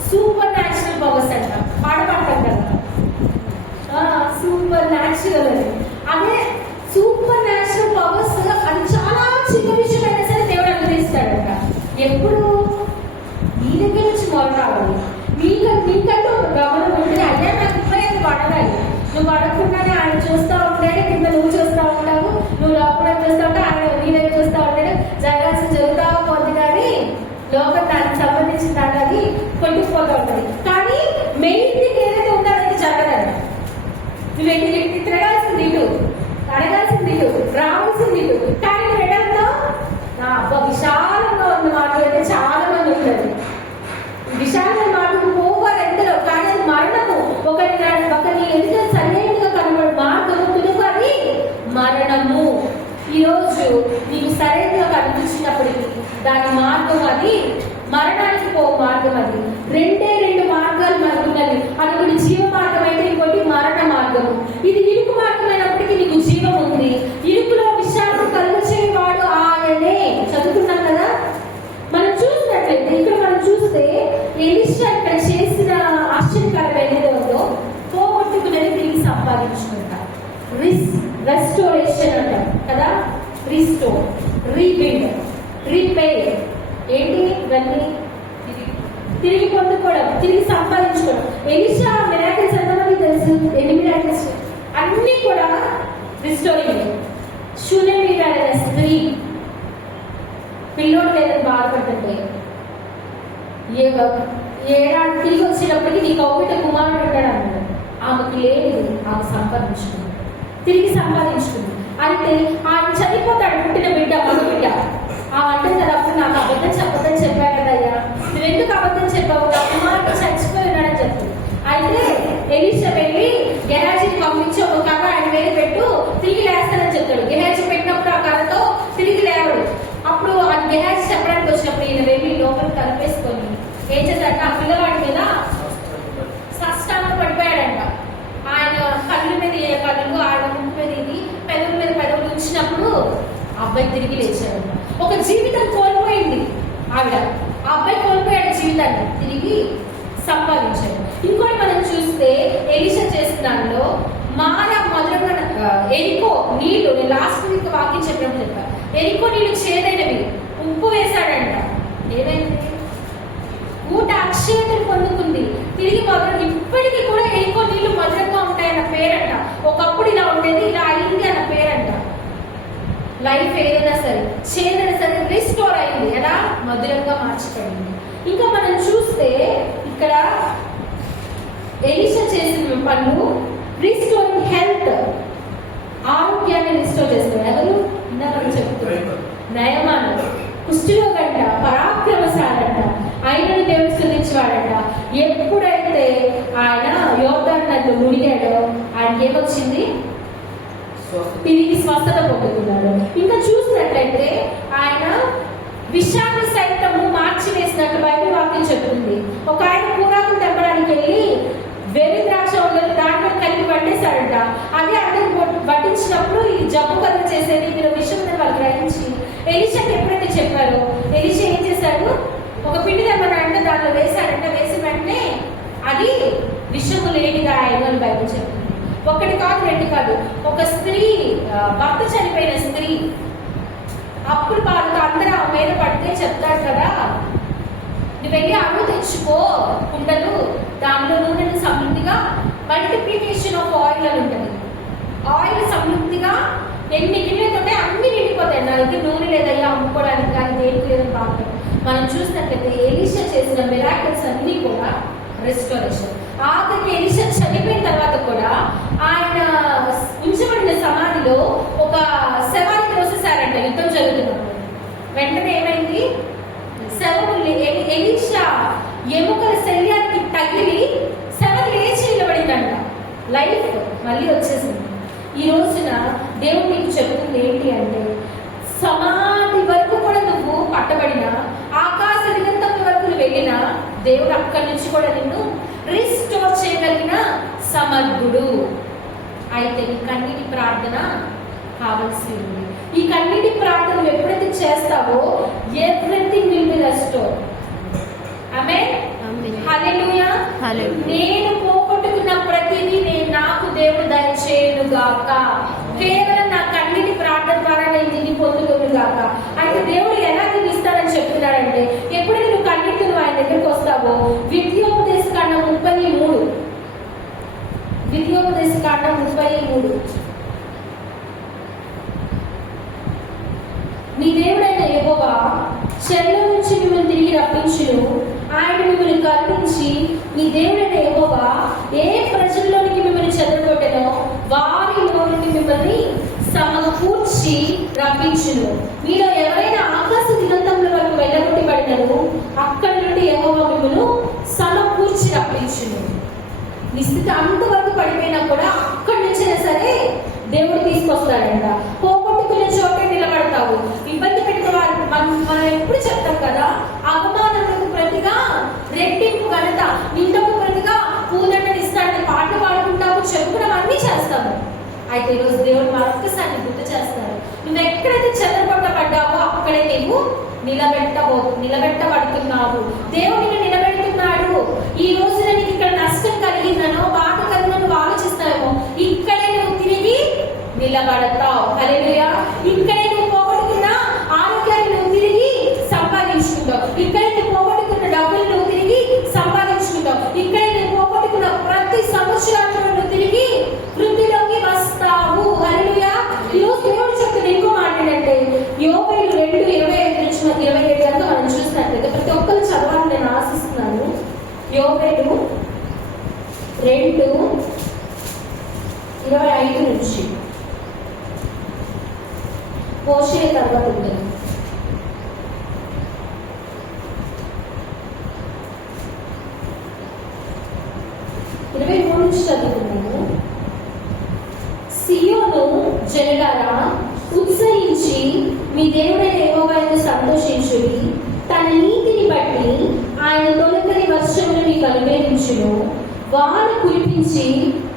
సూపర్ న్యాచురల్ పవర్స్ అంట, పాడతాం కదా, సూపర్ న్యాచురల్ అని. అదే సూపర్ న్యాచురల్ పవర్స్ అది చాలా చిన్న విషయం అయినా సరే దేవుడు అనుగ్రహిస్తాడంట. ఎప్పుడు? నీ దగ్గర నుంచి మొదలు రావాలి. నీకంటూ ఒక గమనం ఉంటే, అయ్యా నాకు ఇప్పుడు అది పడదాయి, నువ్వు పడకుండానే ఆయన చూస్తూ ఉంటాడు, కింద నువ్వు చూస్తూ ఉంటావు, నువ్వు లోపల చూస్తూ ఉంటావు, ఆయన నీ దగ్గర చూస్తూ ఉంటాడు. జరగాల్సి జరుగుతా పోతుంది కానీ లోకం దానికి సంబంధించిన దాంట్లో అది కొట్టుకుపోతూ ఉంటుంది. కానీ మెయిన్ థింగ్ ఏదైతే ఉందో అది జరగదు. నువ్వు ఎన్ని తిరగాల్సింది ఇల్లు, అడగాల్సింది ఇల్లు, రావాల్సింది ఇల్లు. కానీ నువ్వు ఎడవుతావు నా విశాలంగా ఉన్న మాటలు అయితే చాలా మంది ఉంటుంది. విశాలమైన మాటకు పోవాలి ఎంతలో, కానీ అది మరణము. ఒకరిని ఎదుట సరైనగా కనబడు మార్గము తులుపు, అది మరణము. ఈరోజు నీకు సరైనగా కనిపించినప్పటికీ దాని మార్గం అది మరణానికి పో మార్గం. అది 2 మార్గాలు మనకున్నది. అది జీవ మార్గం అయితే ఇంకోటి మరణ మార్గము. ఇది ఇరుకు మార్గం అయినప్పటికీ నీకు జీవం ఉంది. ఇరుకులో విశ్రాంతి కలుగచేవాడు ఆయనే. చదువుకున్నాం కదా. మనం చూసినట్లయితే ఇక్కడ మనం చూస్తే ఎలీషా ఇక్కడ చేసిన ఆశ్చర్యకరమైన ఏదో పోగొట్టుకునేది తిరిగి సంపాదించుకుంటా. రెస్టోరేషన్ అంటాం కదా. Restore, rebuild, repair. ఏంటి ఇవన్నీ? తిరిగి పొందుకోవడం, తిరిగి సంపాదించుకోవడం. ఎలీషా మిరాకిల్స్ ఎంతమంది తెలుసు? 8 మిరాకిల్స్ అన్ని కూడా రిస్టోరింగ్. షూనేమీ అనే స్త్రీ పిల్లోడు లేదని బాధపడుతుంటే ఏడాది తిరిగి వచ్చినప్పటికీ నీకు ఒకటి కుమారుడు ఉంటాడు అన్నాడు. ఆమెకి లేదు, ఆమె సంపాదించుకుంది, తిరిగి సంపాదించుకుంది. అయితే ఆయన చనిపోతాడు, పుట్టిన బిడ్డ, మగ బిడ్డ. ఆ అంటే కదా, అప్పుడు నాకు అబద్ధం చెప్పదని చెప్పాడు కదయ్యా, నువ్వు ఎందుకు అబద్ధం చెప్పావు, నా కుమారుడు చచ్చిపోయినాడని చెప్తుంది. అయితే ఎలీషా వెళ్ళి గెహాజీని పంపించి ఒక కర్ర ఆయన వేలు పెట్టు, తిరిగి లేస్తానని చెప్తాడు. గెహాజీ పెట్టినప్పుడు ఆ కర్రతో తిరిగి లేవడు. అప్పుడు ఆ గెహాజీ చెప్పడానికి వచ్చినప్పుడు ఈయన వెళ్ళి లోపల కలిపేసుకొని ఏం చేశాడంటే ఆ పిల్లవాడి మీద సష్టాంగ పడిపోయాడంట. ఆయన కళ్ళ మీద కళ్ళు, ఆయన ముక్కు మీద ఇది, పెదవుల మీద పెదవులు ఉంచినప్పుడు ఆ అబ్బాయి తిరిగి లేచాడంట. ఒక జీవితం కోల్పోయింది ఆవిడ, ఆ అబ్బాయి కోల్పోయాడు జీవితాన్ని, తిరిగి సంపాదించాడు. ఇంకోటి మనం చూస్తే ఎలీషా చేసిన దానిలో మారా ఎరికో నీళ్లు, నేను లాస్ట్ వీక్ వాక్యం చెప్పినప్పుడు చెప్పాను, ఎరికో నీళ్ళు చేదైనవి, ఉప్పు వేశాడంట, ఏమైంది? ఊట అక్షయతను పొందుకుంది, తిరిగి మొదలు. ఇప్పటికీ కూడా ఎరికో నీళ్లు మధురంగా ఉంటాయన్న పేరంట. ఒకప్పుడు ఇలా ఉండేది, ఇలా అయింది అన్న పేరంట. లైఫ్ ఏదైనా సరే, చేదైనా సరే రిస్టోర్ అయింది, ఎలా? మధురంగా మార్చబడింది. ఇంకా మనం చూస్తే ఇక్కడ ఎలీషా చేసిన పనులు రిస్టోరింగ్ హెల్త్, ఆరోగ్యాన్ని రిస్టోర్ చేస్తారు. ఎవరు? ఇందాక చెప్తున్నారు నయమాను, కుష్ఠరోగంట, పరాక్రమశాలంట, ఆయనను దేవుడు స్తుతించేవాడంట. ఎప్పుడైతే ఆయన యోర్దాను నదిలో మునిగాడో ఆయనకి ఏమొచ్చింది? తిరిగి స్వస్థత పొందుతున్నాడు. ఇంకా చూసినట్లయితే ఆయన విషాన్ని సైతము మార్చి వేసినట్టు బైబిల్ వాక్యం చెప్తుంది. ఒక ఆయన కూరాకులు తెప్పడానికి వెళ్ళి వెర్రి ద్రాక్ష దాంట్లో కలిపి పట్టేశాడంట. అదే అందరికి పట్టించినప్పుడు ఇది జబ్బు కథ చేసేది, మీరు విషయం వాళ్ళు గ్రహించి ఎలీషాకి ఎప్పుడైతే చెప్పారో, ఎలీషా ఏం చేశాడు? ఒక పిండి తెమ్మనంటే దాంట్లో వేశాడంట. వేసిన వెంటనే అది విషము లేనిదా అని బైబిల్ చెప్తుంది. ఒకటి కాదు, రెండు కాదు. ఒక స్త్రీ, భర్త చనిపోయిన స్త్రీ, అప్పుడు వాళ్ళకి అందరూ ఆ మీద పడితే చెప్తాడు కదా, నువ్వు వెళ్ళి అడుగు తెచ్చుకో కుండలు, దానిలో నూనెను సమృద్ధిగా, మల్టిప్లికేషన్ ఆఫ్ ఆయిల్ అని ఉంటుంది. ఆయిల్ సమృద్ధిగా ఎన్ని గిన్నెలతోటే అన్ని నిండిపోతాయి. నా దగ్గర నూనె లేదయ్యా అమ్ముకోవడానికి, కానీ దేనికి లేదని బాగా మనం చూసినట్లయితే ఎలీషా చేసిన మిరాకిల్స్ అన్ని కూడా రెస్టోరేషన్. ఆఖరికి ఎలీషా చనిపోయిన తర్వాత కూడా ఆయన ఉంచబడిన సమాధిలో ఒక శవాన్ని తోసేశారంట యుద్ధం జరుగుతున్నప్పుడు. వెంటనే ఏమైంది? శవములు ఎలీషా ఎముకల శరీరానికి తగిలి శవం లేచి నిలబడిందంట. లైఫ్ మళ్ళీ వచ్చేసింది. ఈ రోజున దేవుడు నీకు చెప్తుంది ఏంటి అంటే, సమాధి వరకు కూడా నువ్వు పట్టబడినా, ఆకాశ దిగంతం వరకు నువ్వు వెళ్ళినా, దేవుడు అక్కడి నుంచి కూడా నిన్ను రిస్టోర్ చేయగలిగిన సమర్థుడు. అయితే నీ కన్నీటి ప్రార్థన కావాల్సి ఉంది. ఈ కన్నీటి ప్రార్థన ఎప్పుడైతే చేస్తావో ఎవ్రీథింగ్ విల్ బి రెస్టోర్. ఆమేన్, హల్లెలూయా. నేను పోగొట్టుకున్న ప్రతిదీ నాకు దేవుడు దయచేయును గాక. కేవలం నా కన్నీటి ప్రార్థన ద్వారా నేను దీన్ని పొందుకోను గాక. అంటే దేవుడు ఎలా దీవిస్తాడని చెప్తున్నాడంటే, ఎప్పుడైతే నువ్వు కన్నీటి ఆయన దగ్గరికి వస్తావో, ద్వితీయోపదేశ కాండం 33, ద్వితీయోపదేశ కాండం 33, నీ దేవుడైన యెహోవా చెరలో నుంచి మిమ్మల్ని తిరిగి రప్పించును. ఆయన మిమ్మల్ని కరుణించి, మీ దేవుడైన యెహోవా ఏ ప్రజల్లోనికి మిమ్మల్ని చెదరగొట్టెనో వారిలో నుండి మిమ్మల్ని సమకూర్చి రప్పించును. మీలో ఎవరైనా ఆకాశ దిగంతముల వరకు వెళ్ళగొట్టబడినను అక్కడి నుండి యెహోవా మిమ్మల్ని సమకూర్చి రప్పించును. నీ స్థితి అంతవరకు పడిపోయినా కూడా అక్కడి నుంచైనా సరే దేవుడు తీసుకొస్తాడంట. పోగొట్టుకునే చోటే నిలబడతావు. ఇబ్బంది పెట్టిన వారు మనం ఎప్పుడు చెప్తాం కదా, అవమానములకు ప్రతిగా రెట్టింపు ఘనత, నిందకు ప్రతిగా పూదండని ఇస్తాడని పాటలు పాడుకుంటాము, చెప్పుకోవడం అన్నీ చేస్తాము. అయితే ఈరోజు దేవుడు మరొకసారి గుర్తు చేస్తాడు, నువ్వు ఎక్కడైతే చెదరగొట్టబడ్డావో అక్కడే నీవు నిలబెట్టబడుతున్నావు. దేవుడు నిన్ను నిలబెడుతున్నాడు. ఈ రోజున నీకు ఇక్కడ నష్టం కలిగిందనో, బాధ కలిగిందో నువ్వు ఆలోచిస్తావేమో, ఇక్కడే నువ్వు తిరిగి నిలబడతావు. హల్లెలూయా. ఇక్కడే నువ్వు పోగొట్టుకున్న ఆరోగ్యాన్ని నువ్వు తిరిగి సంపాదించుకుంటావు. ఇక్కడే నువ్వు పోగొట్టుకున్న డబ్బులు నువ్వు తిరిగి సంపాదించుకుంటావు. ఇక్కడే నువ్వు పోగొట్టుకున్న ప్రతి సంవత్సరాల్లో నువ్వు తిరిగి వృద్ధిలోకి వస్తావు. హల్లెలూయా. ఈరోజు దేవుడు చెప్తున్న ఇంకో మాట ఏంటంటే, యోబేలు 2:25-27 కనుక మనం చూసినట్లయితే ప్రతి ఒక్కరు చదవాలని నేను ఆశిస్తున్నాను. యోబేలు 2:25 నుంచి పోషే తర్వాత ఉంటుంది. చదువుకున్నాము. సియోను జనులారా ఉత్సహించి మీ దేవుడైన యెహోవాను సంతోషించుడి. తన నీతిని బట్టి ఆయన తొలకరి వర్షమును మీకు అనుగ్రహించును. వాన కురిపించి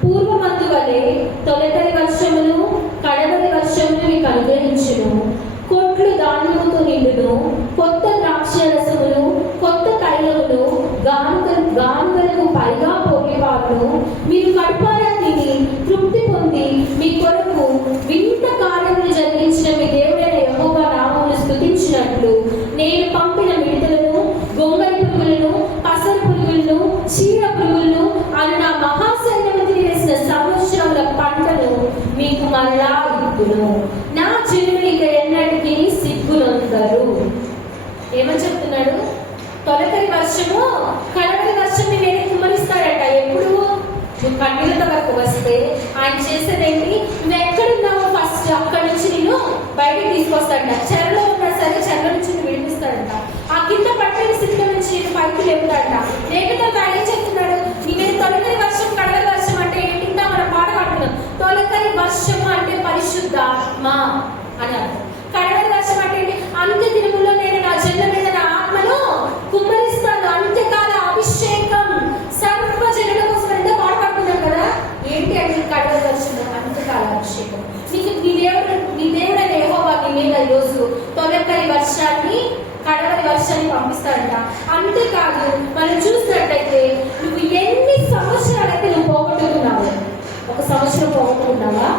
పూర్వమందు వలె తొలకరి వర్షమును కడవరి వర్షమును మీకు అనుగ్రహించును. కొట్లు ధాన్యముతో నిండును. కొత్త ద్రాక్షరసములు, కొత్త తైలములు, గానుగలకు పైగా పొగిపాటును మీరు కడుపారా తిని తృప్తి పొంది మీ కొరకు వింత కార్యములు జరిగించిన మీ దేవుడైన యెహోవా నామమును స్తుతించినట్లు నేను పంపిన మిడతలను, గొంగళి పురుగులను, పసరు పురుగులను, చీడ పురుగులను అని నా మహాసైన్యము తినేసిన సంవత్సరముల పంటను మీకు మరలా ఇప్పును. నా జనులు ఇక ఎన్నటికీ సిగ్గునొందరు. ఏమని చెప్తున్నాడు? తొలకరి వర్షము, కడవరి వర్షం నేను కుమ్మరిస్తాడట. ఎప్పుడు? నువ్వు కన్నీళ్ళతో వరకు వస్తే ఆయన చేసేదేంటి? నువ్వు ఎక్కడున్నావు ఫస్ట్ అక్కడి నుంచి నేను బయటకు తీసుకొస్తాడంట. చెరలో ఉన్నా సరే చెరల నుంచి నువ్వు విడిపిస్తాడంట. ఆ కింద పట్టిన స్థితిలో నుంచి నేను పైకి లేపుతాడంట. లేకపోతే ఆయన ఏం చెప్తున్నాడు? నేను తొలకరి వర్షం, కడవరి వర్షం అంటే ఏంటి? ఇంకా మనం పాట పాడుతున్నాం. తొలకరి వర్షము అంటే పరిశుద్ధాత్మ అని అర్థం. కడవరి వర్షం అంటే ఏంటి? అంత్య దినములో నేను నా జనుల మీద నా ఆత్మను కుమ్మరిస్తాను. అంత్యకాల అభిషేకం సర్వజనుల కోసం ఎంతో పాడుపడుతున్నాం కదా. ఏంటి అంటే కడవరి వర్షం? అంత్యకాల అభిషేకం. నీకు నీ దేవుడైన యెహోవా నీ మీద ఈరోజు తొలకరి వర్షాన్ని, కడవరి వర్షాన్ని పంపిస్తాడంట. అంతేకాదు మనం చూసినట్టయితే నువ్వు ఎన్ని సంవత్సరాలైతే నువ్వు పోగొట్టుకున్నావు? ఒక సంవత్సరం పోగొట్టుకున్నావా?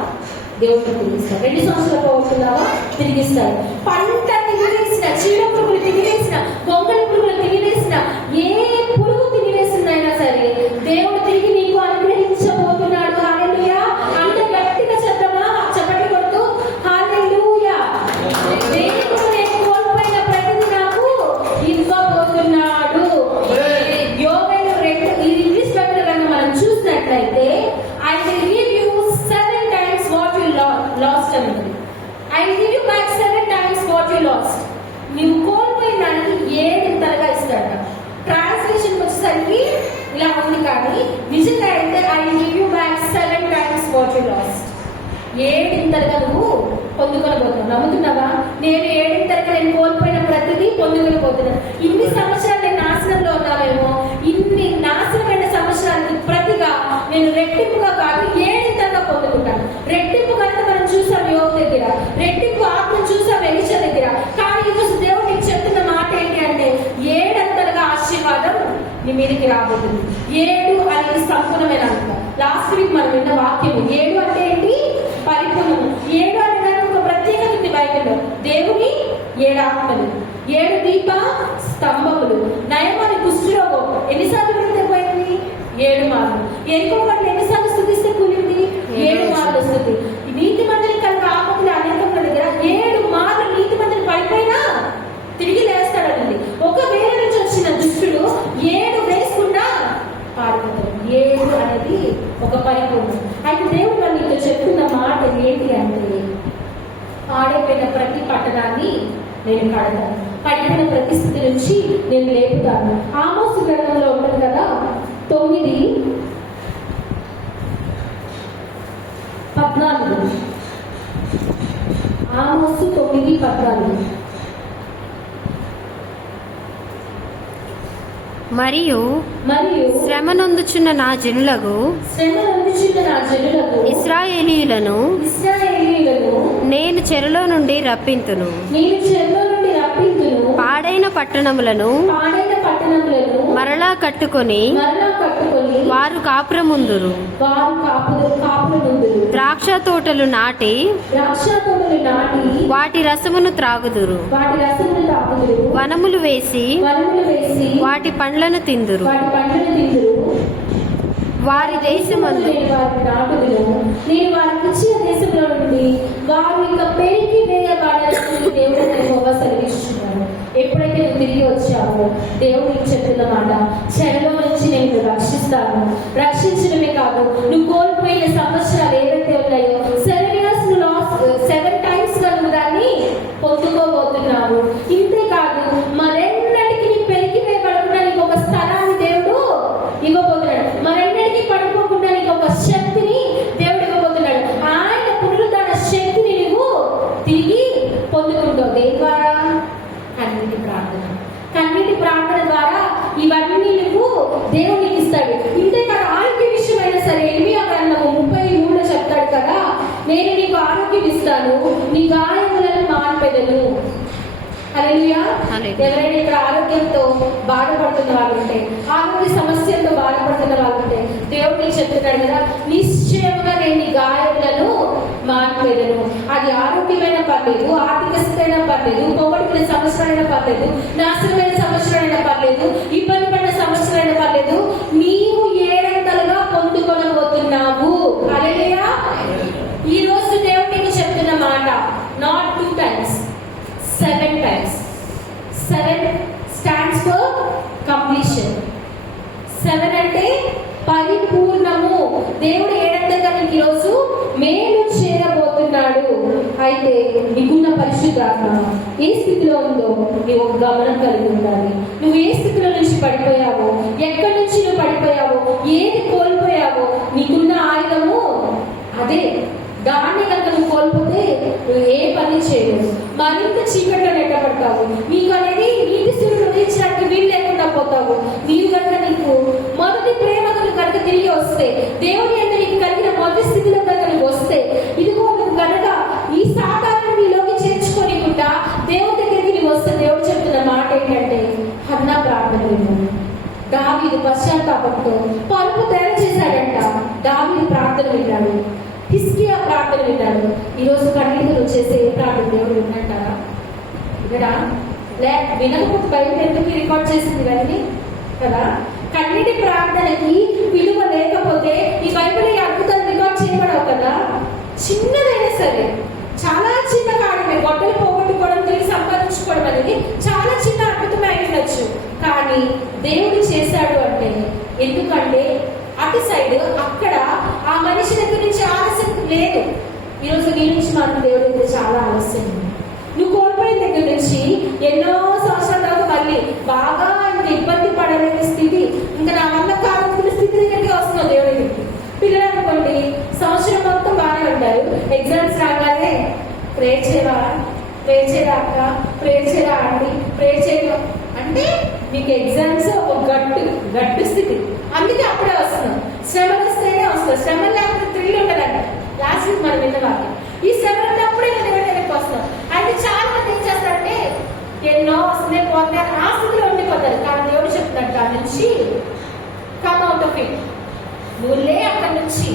దేవుడు తిరిగిస్తాడు. 2 సంవత్సరాలు పోగొట్టుకున్నావా? తిరిగిస్తాడు. పంట తినివేసిన, చీడ పురుగులు తినివేసిన, గొంగళి పురుగులు తినివేసిన, ఏ పురుగు తినివేసిందైనా సరే దేవుడు తిరిగి నీకు అనుగ్రహించబోతున్నాడు. హల్లెలూయా! అంత గట్టిగా చెప్తామా? చప్పట్లు కొడుతూ హల్లెలూయా! దేవుడు నేను కోల్పోయిన ప్రతిదీ నాకు ఇవ్వబోతున్నాడు. యోవేలు 2 ఈ ఇంగ్లీష్ బైబిల్ కనుక మనం చూసినట్లయితే I will give you 7 times what you lost అనేది. I will give you back 7 times what you lost. నీవు కోల్పోయిన దానికి 7 ఇస్తాడు. ట్రాన్స్లేషన్ వచ్చేసరికి ఇలా ఉంది, కానీ నిజంగా అయితే I will give you back 7 times what you lost. 7 నువ్వు పొందుకొనబోతున్నావు. నమ్ముతున్నావా? నేను 7 నేను కోల్పోయిన ప్రతిదీ పొందుకొనబోతున్నాను. ఇన్ని సంవత్సరాలు నేను నాశనంలో ఉన్నావేమో, ఇన్ని నాశనమైన సంవత్సరానికి ప్రతిగా నేను రెట్టింపుగా కాదు 7 పొందుకుంటాను. రెట్టింపు కనుక మనం చూసాం యోబు దగ్గర, రెట్టింపు ఆత్మ చూసాం ఎలీషా దగ్గర. కానీ ఈరోజు దేవుడు నీకు చెప్తున్న మాట ఏంటి అంటే 7 ఆశీర్వాదం నీ మీదకి రాబోతుంది. 7 అనేది సంపూర్ణమైన అంత. లాస్ట్ వీక్ మనం విన్న వాక్యం 7 అంటే ఏంటి? పరిపూర్ణము. 7 అనే ఒక ప్రత్యేకత ఉంది బైబిల్లో. దేవుని 7 ఆత్మలు, 7 దీప స్తంభములు. నయమాని కుష్ఠరోగం ఎన్నిసార్లు విడిపోయింది? 7 మార్లు. ఎరుకోబడిన ఎన్నిసార్లు స్తుతిస్తే కూలింది? 7 మార్లు స్తుతి. నీతి మందిని కలిపి ఆపకులు అనేక దగ్గర 7 మార్లు నీతి మందిని పడిపోయినా తిరిగి లేస్తాడండి. ఒక వేల నుంచి వచ్చిన దుష్టుడు 7 వేసుకున్నా పారిపోతాడు. 7 అనేది ఒక పరిపూర్ణం. అయితే దేవుడు వాళ్ళు నీతో చెప్తున్న మాట ఏంటి అంటే పాడైపోయిన ప్రతి పట్టణాన్ని నేను కడతాను, పడిపోయిన ప్రతి స్థితి నుంచి నేను లేపుతాను. ఆమోసు గ్రంథంలో ఉంటుంది కదా 9:14. ఆమోసు 9:14. మరియు శ్రమనొందుచున్న నా జనులకు ఇశ్రాయేలీయులను నేను చెరలో నుండి రప్పింతును. పాడైన పట్టణములను మరలా కట్టుకొని వారు కాపురముందురు. ద్రాక్ష తోటలు నాటి వాటి రసమును త్రాగుదురు. వనములు వేసి వాటి పండ్లను తిందురు. వారి దేశమందు నేను వారికి ఇచ్చిన దేశంలో నుండి వారు ఇక పెరిగి వేయబడాలని దేవుడు యెహోవా సెలవిస్తున్నాడు. ఎప్పుడైతే నువ్వు తిరిగి వచ్చావో దేవుడు చెప్తున్న మాట, చెరలో నుంచి నేను రక్షిస్తాను. రక్షించడమే కాదు, నువ్వు కోల్పోయిన సంవత్సరాలు ఏవైతే ఉన్నాయో 7 years 7 times నువ్వు దాన్ని పొందుకోబోతున్నావు. ఇంతేకాదు మరెన్నటికి నీ పెరిగి వేయబడకుండా నీకు ఒక స్థలాన్ని దేవుడు ఇవ్వబోతున్నాడు. మరెన్నటికి పడిపోకుండా నీకు ఒక శక్తిని దేవుడు ఇవ్వబోతున్నాడు. ఆయన పునరుద్ధరణ శక్తిని నువ్వు తిరిగి పొందుకుంటావు. దేని ద్వారా? కన్నీటి ప్రార్థన ద్వారా ఇవన్నీ నువ్వు దేవునికి ఇస్తాడు. ఇంతేకాదు ఆరోగ్య విషయమైనా సరే ఇర్మియా గ్రంథము 33 చెప్తాడు కదా, నేను నీకు ఆరోగ్యం ఇస్తాను, నీ గాయములను మాన్పెదను. హల్లెలూయా. హల్లెలూయా. ఎవరైనా ఇక్కడ ఆరోగ్యంతో బాధపడుతున్న వాళ్ళు ఉంటే, ఆరోగ్య సమస్యలతో బాధపడుతున్న వాళ్ళు ఉంటే, దేవుడు నీకు చెప్తున్నాడు కదా, నిశ్చయముగా నేను నీ గాయములను మాన్పేదను. అది ఆరోగ్యమైన పర్లేదు, ఆర్థిక స్థితి అయినా పర్లేదు, పోగొట్టుకునే సమస్యలైనా పర్లేదు, నాశనమైన సమస్యలైనా పర్లేదు, ఇబ్బంది పడిన సమస్యలైనా పర్లేదు, నీవు ఏడంతలుగా పొందుకొనబోతున్నావు. హల్లెలూయా. ఈ రోజు దేవుడు నీకు చెప్తున్న మాట, not 2 times, 7 times. 7 stands for completion. 7 అంటే పరిపూర్ణము. దేవుడు ఏడంతగా నీకు ఈరోజు మేలు చేయబోతున్నాడు. అయితే నీకున్న పరిశుద్ధాత్మ ఏ స్థితిలో ఉందో నీవు ఒక గమనం కలిగి ఉండాలి. నువ్వు ఏ స్థితిలో నుంచి పడిపోయావో, ఎక్కడి నుంచి నువ్వు పడిపోయావో, ఏది కోల్పోయావో, నీకున్న ఆయుధము అదే. దాన్ని కనుక నువ్వు కోల్పోతే నువ్వు ఏ పని చేయలేవు, మరింత చీకట్లో నెట్టబడతావు. నీకు అనేది నీటి సూర్యుడు ఉదయించడానికి వీలు లేకుండా పోతావు. నీవు కనుక నీకు మొదటి ప్రేమ కనుక తిరిగి వస్తే, దేవుని అంటే నీకు కలిగిన మొదటి స్థితిలో కనుక నువ్వు వస్తే, ఇదిగో నువ్వు కనుక ఈ సాధారణ నీలోకి చేర్చుకోనికుండా దేవుని దగ్గరికి నువ్వు వస్తే, దేవుడు చెప్తున్న మాట ఏంటంటే, హన్నా ప్రార్థన విను. దావీదు పశ్చాత్తాపంతో పరుపు తయారు చేశాడంట. దావీదు ప్రార్థన విన్నాడు, హిజ్కియా ప్రార్థన విన్నాడు. ఈరోజు కన్నీళ్ళు చేసే ఏ ప్రార్థన దేవుడు విన్నట్టారా? ఇక్కడ వినకపోతే బయట ఎందుకు రికార్డ్ చేసింది కానీ కదా. కన్నీటి ప్రార్థనకి విలువ లేకపోతే ఈ బైబిల్ ఈ అద్భుతాలు రికార్డ్ చేయబడవు కదా. చిన్నదైనా సరే, చాలా చిన్న కాడమే, గొడ్డలు పోగొట్టుకోవడం, తిరిగి సంపాదించుకోవడం అనేది చాలా చిన్న అద్భుతమే అయి ఉండొచ్చు. కానీ దేవుడు చేశాడు అంటే, ఎందుకంటే అటు సైడ్ అక్కడ ఆ మనిషి దగ్గర నుంచి ఆలస్యం లేదు. ఈరోజు నీ నుంచి మాత్రం దేవుడి దగ్గర చాలా ఆలస్యం ఉంది. నువ్వు కోల్పోయిన దగ్గర నుంచి ఎన్నో సంవత్సరాల తర్వాత మళ్ళీ బాగా ఇంకా ఇబ్బంది పడలేని స్థితి, ఇంకా నా వల్ల కావాల్సిన స్థితి దగ్గరికి వస్తున్నావు దేవుడి దగ్గరికి. పిల్లలు అనుకోండి, సంవత్సరం మొత్తం బాగానే ఉంటారు, ఎగ్జామ్స్ రాగానే ప్రేర్ చేయవా, ప్రేర్ చేయరా అక్క, ప్రేర్ చేయరా ఆంటీ, ప్రేర్ చేయవా అంటే మీకు ఎగ్జామ్స్ ఒక గట్టు స్థితి. అందుకే అప్పుడే వస్తున్నాం. శ్రమలు వస్తేనే వస్తాం, శ్రమ లేకపోతే త్రిల్లు ఉండదంట. లాస్ట్ వీక్ మనం విన్నవాళ్ళు ఈ శ్రమ ఉన్నప్పుడే నేను వస్తున్నాం. అయితే చాలా మంది ఏం చేస్తారంటే, ఎన్నో వస్తున్నాయి పోతారు, ఆ స్థితిలో ఉండిపోతారు. కానీ దేవుడు చెప్తున్నాడు, దాని నుంచి కమ్ అవుట్ ఆఫ్ ఇట్. నువ్వు లే అక్కడి నుంచి,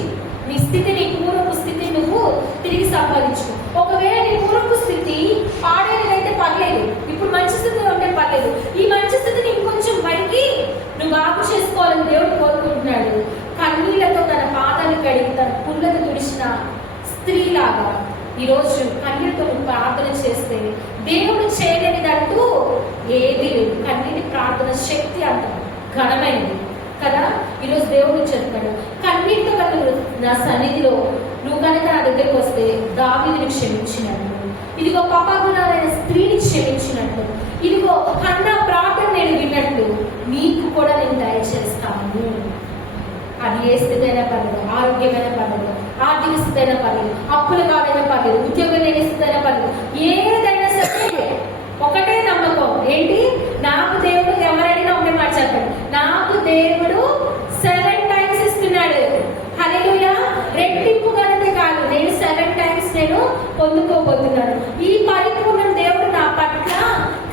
నీ స్థితి, నీ పూర్వపు స్థితి నువ్వు తిరిగి సంపాదించుకో. ఒకవేళ నీ పూర్వపు స్థితి పాడేదైతే పర్లేదు, ఇప్పుడు మంచి స్థితిలో ఉంటే పర్లేదు, ఈ మంచి స్థితిని ఇంకొంచెం పైకి నువ్వు బాగు చేసుకోవాలని దేవుడు కోరుకుంటున్నాడు. కన్నీళ్లతో తన పాదాలు కడిగి తన పుల్లలు తుడిచిన స్త్రీలాగా ఈరోజు కన్నీటితో నువ్వు ప్రార్థన చేస్తే దేవుడు చేయలేనిదంటూ ఏది లేదు. కన్నీటి ప్రార్థన శక్తి అంత ఘనమైనది కదా. ఈరోజు దేవుడు చెప్తాడు, కన్నీటితో కనుక నా సన్నిధిలో నువ్వు కనుక నా దగ్గరికి వస్తే దావీదుని క్షమించినట్టు, ఇదిగో పాపాగుణాలైన స్త్రీని క్షమించినట్టు, ఇదిగో హన్నా ప్రార్థన నేను విన్నట్టు నీకు కూడా నేను దయచేస్తాను. అది ఏ స్థితి అయినా పర్లేదు, ఆరోగ్యమైన పర్లేదు, ఆర్థిక స్థితి అయినా పర్లేదు, అప్పుల కాడైనా పర్లేదు, ఉద్యోగం లేని స్థితి అయినా పర్లేదు, ఏదైనా సరే ఒకటే నమ్మకం ఏంటి, నాకు దేవుడు ఎవరైనా ఉంటే మాట చెప్పండి, నాకు దేవుడు 7 times ఇస్తున్నాడు. హల్లెలూయా. రెట్టింపు గనతే కాదు, నేను 7 times నేను పొందుకోబోతున్నాను. ఈ పరిపూర్ణం దేవుడు నా పట్ల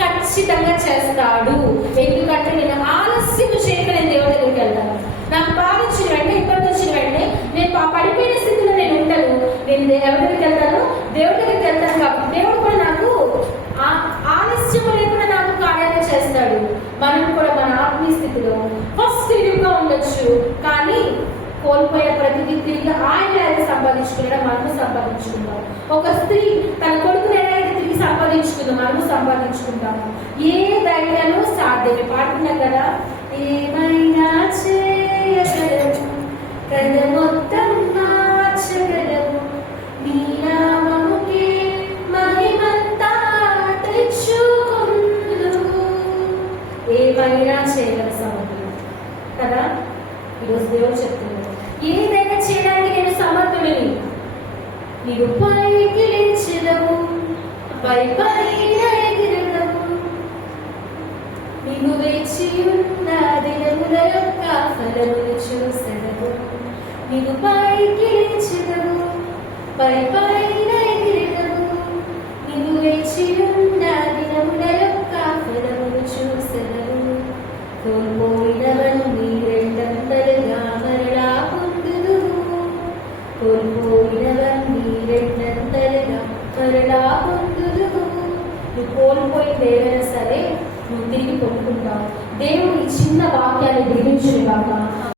ఖచ్చితంగా చేస్తాడు. ఎందుకంటే నేను ఆలస్యం చేయక నేను దేవుడి దగ్గరికి వెళ్తాను. నాకు బాధ వచ్చిన వెంటనే, ఇబ్బంది వచ్చిన వెంటనే, నేను పడిపోయిన స్థితిలో నేను ఉండను. నేను ఎవరి దగ్గరికి వెళ్తాను, దేవుడి దగ్గరికి వెళ్తాను. కాబట్టి దేవుడు కూడా నాకు ఆలస్యం లేకుండా నాకు కార్యాలు చేస్తాడు. మనం కూడా మన ఆత్మీయ స్థితిలో ఫస్ట్ ఇరుగ్గా ఉండొచ్చు, కానీ కోల్పోయే ప్రతిదీ తిరిగి ఆయన సంపాదించుకునే మనము సంపాదించుకుంటాం. ఒక స్త్రీ తన కొడుకుని ఎలా అయితే తిరిగి సంపాదించుకుందాం, మనము సంపాదించుకుంటాము. ఏదైనాను సాధ్యమే. పాడుతున్నాం కదా, ఏమైనా చేయగలము, కథ మొత్తం మార్చగలము, నీ నామముకే మహిమంతా తెచ్చుకుందుము. ఏమైనా చేయగల సమర్థులు కదా. ఈరోజు దేవుడు చెప్తున్నాడు, ఏదైనా చేయడానికి నేను సమర్థుడిని. నీవు పైకి లేచెదవు, పైన ఎగిరెదవు, నీవు వేచి ఉన్న దినముల యొక్క ఫలములు చూసెదవు. నీవు పైకి లేచెదవు, పైన ఎగిరెదవు, నీవు వేచి ఉన్న దినముల కోల్పోయినవన్నీ రెండంతలుగా మరలా పొందుదువు. కోల్పోయినవన్నీ రెండంతలుగా మరలా పొందుదువు. నువ్వు కోల్పోయింది ఏదైనా సరే నువ్వు తిరిగి పొందుకుంటావు. దేవుడు ఈ చిన్న వాక్యాన్ని దీవించుగాక.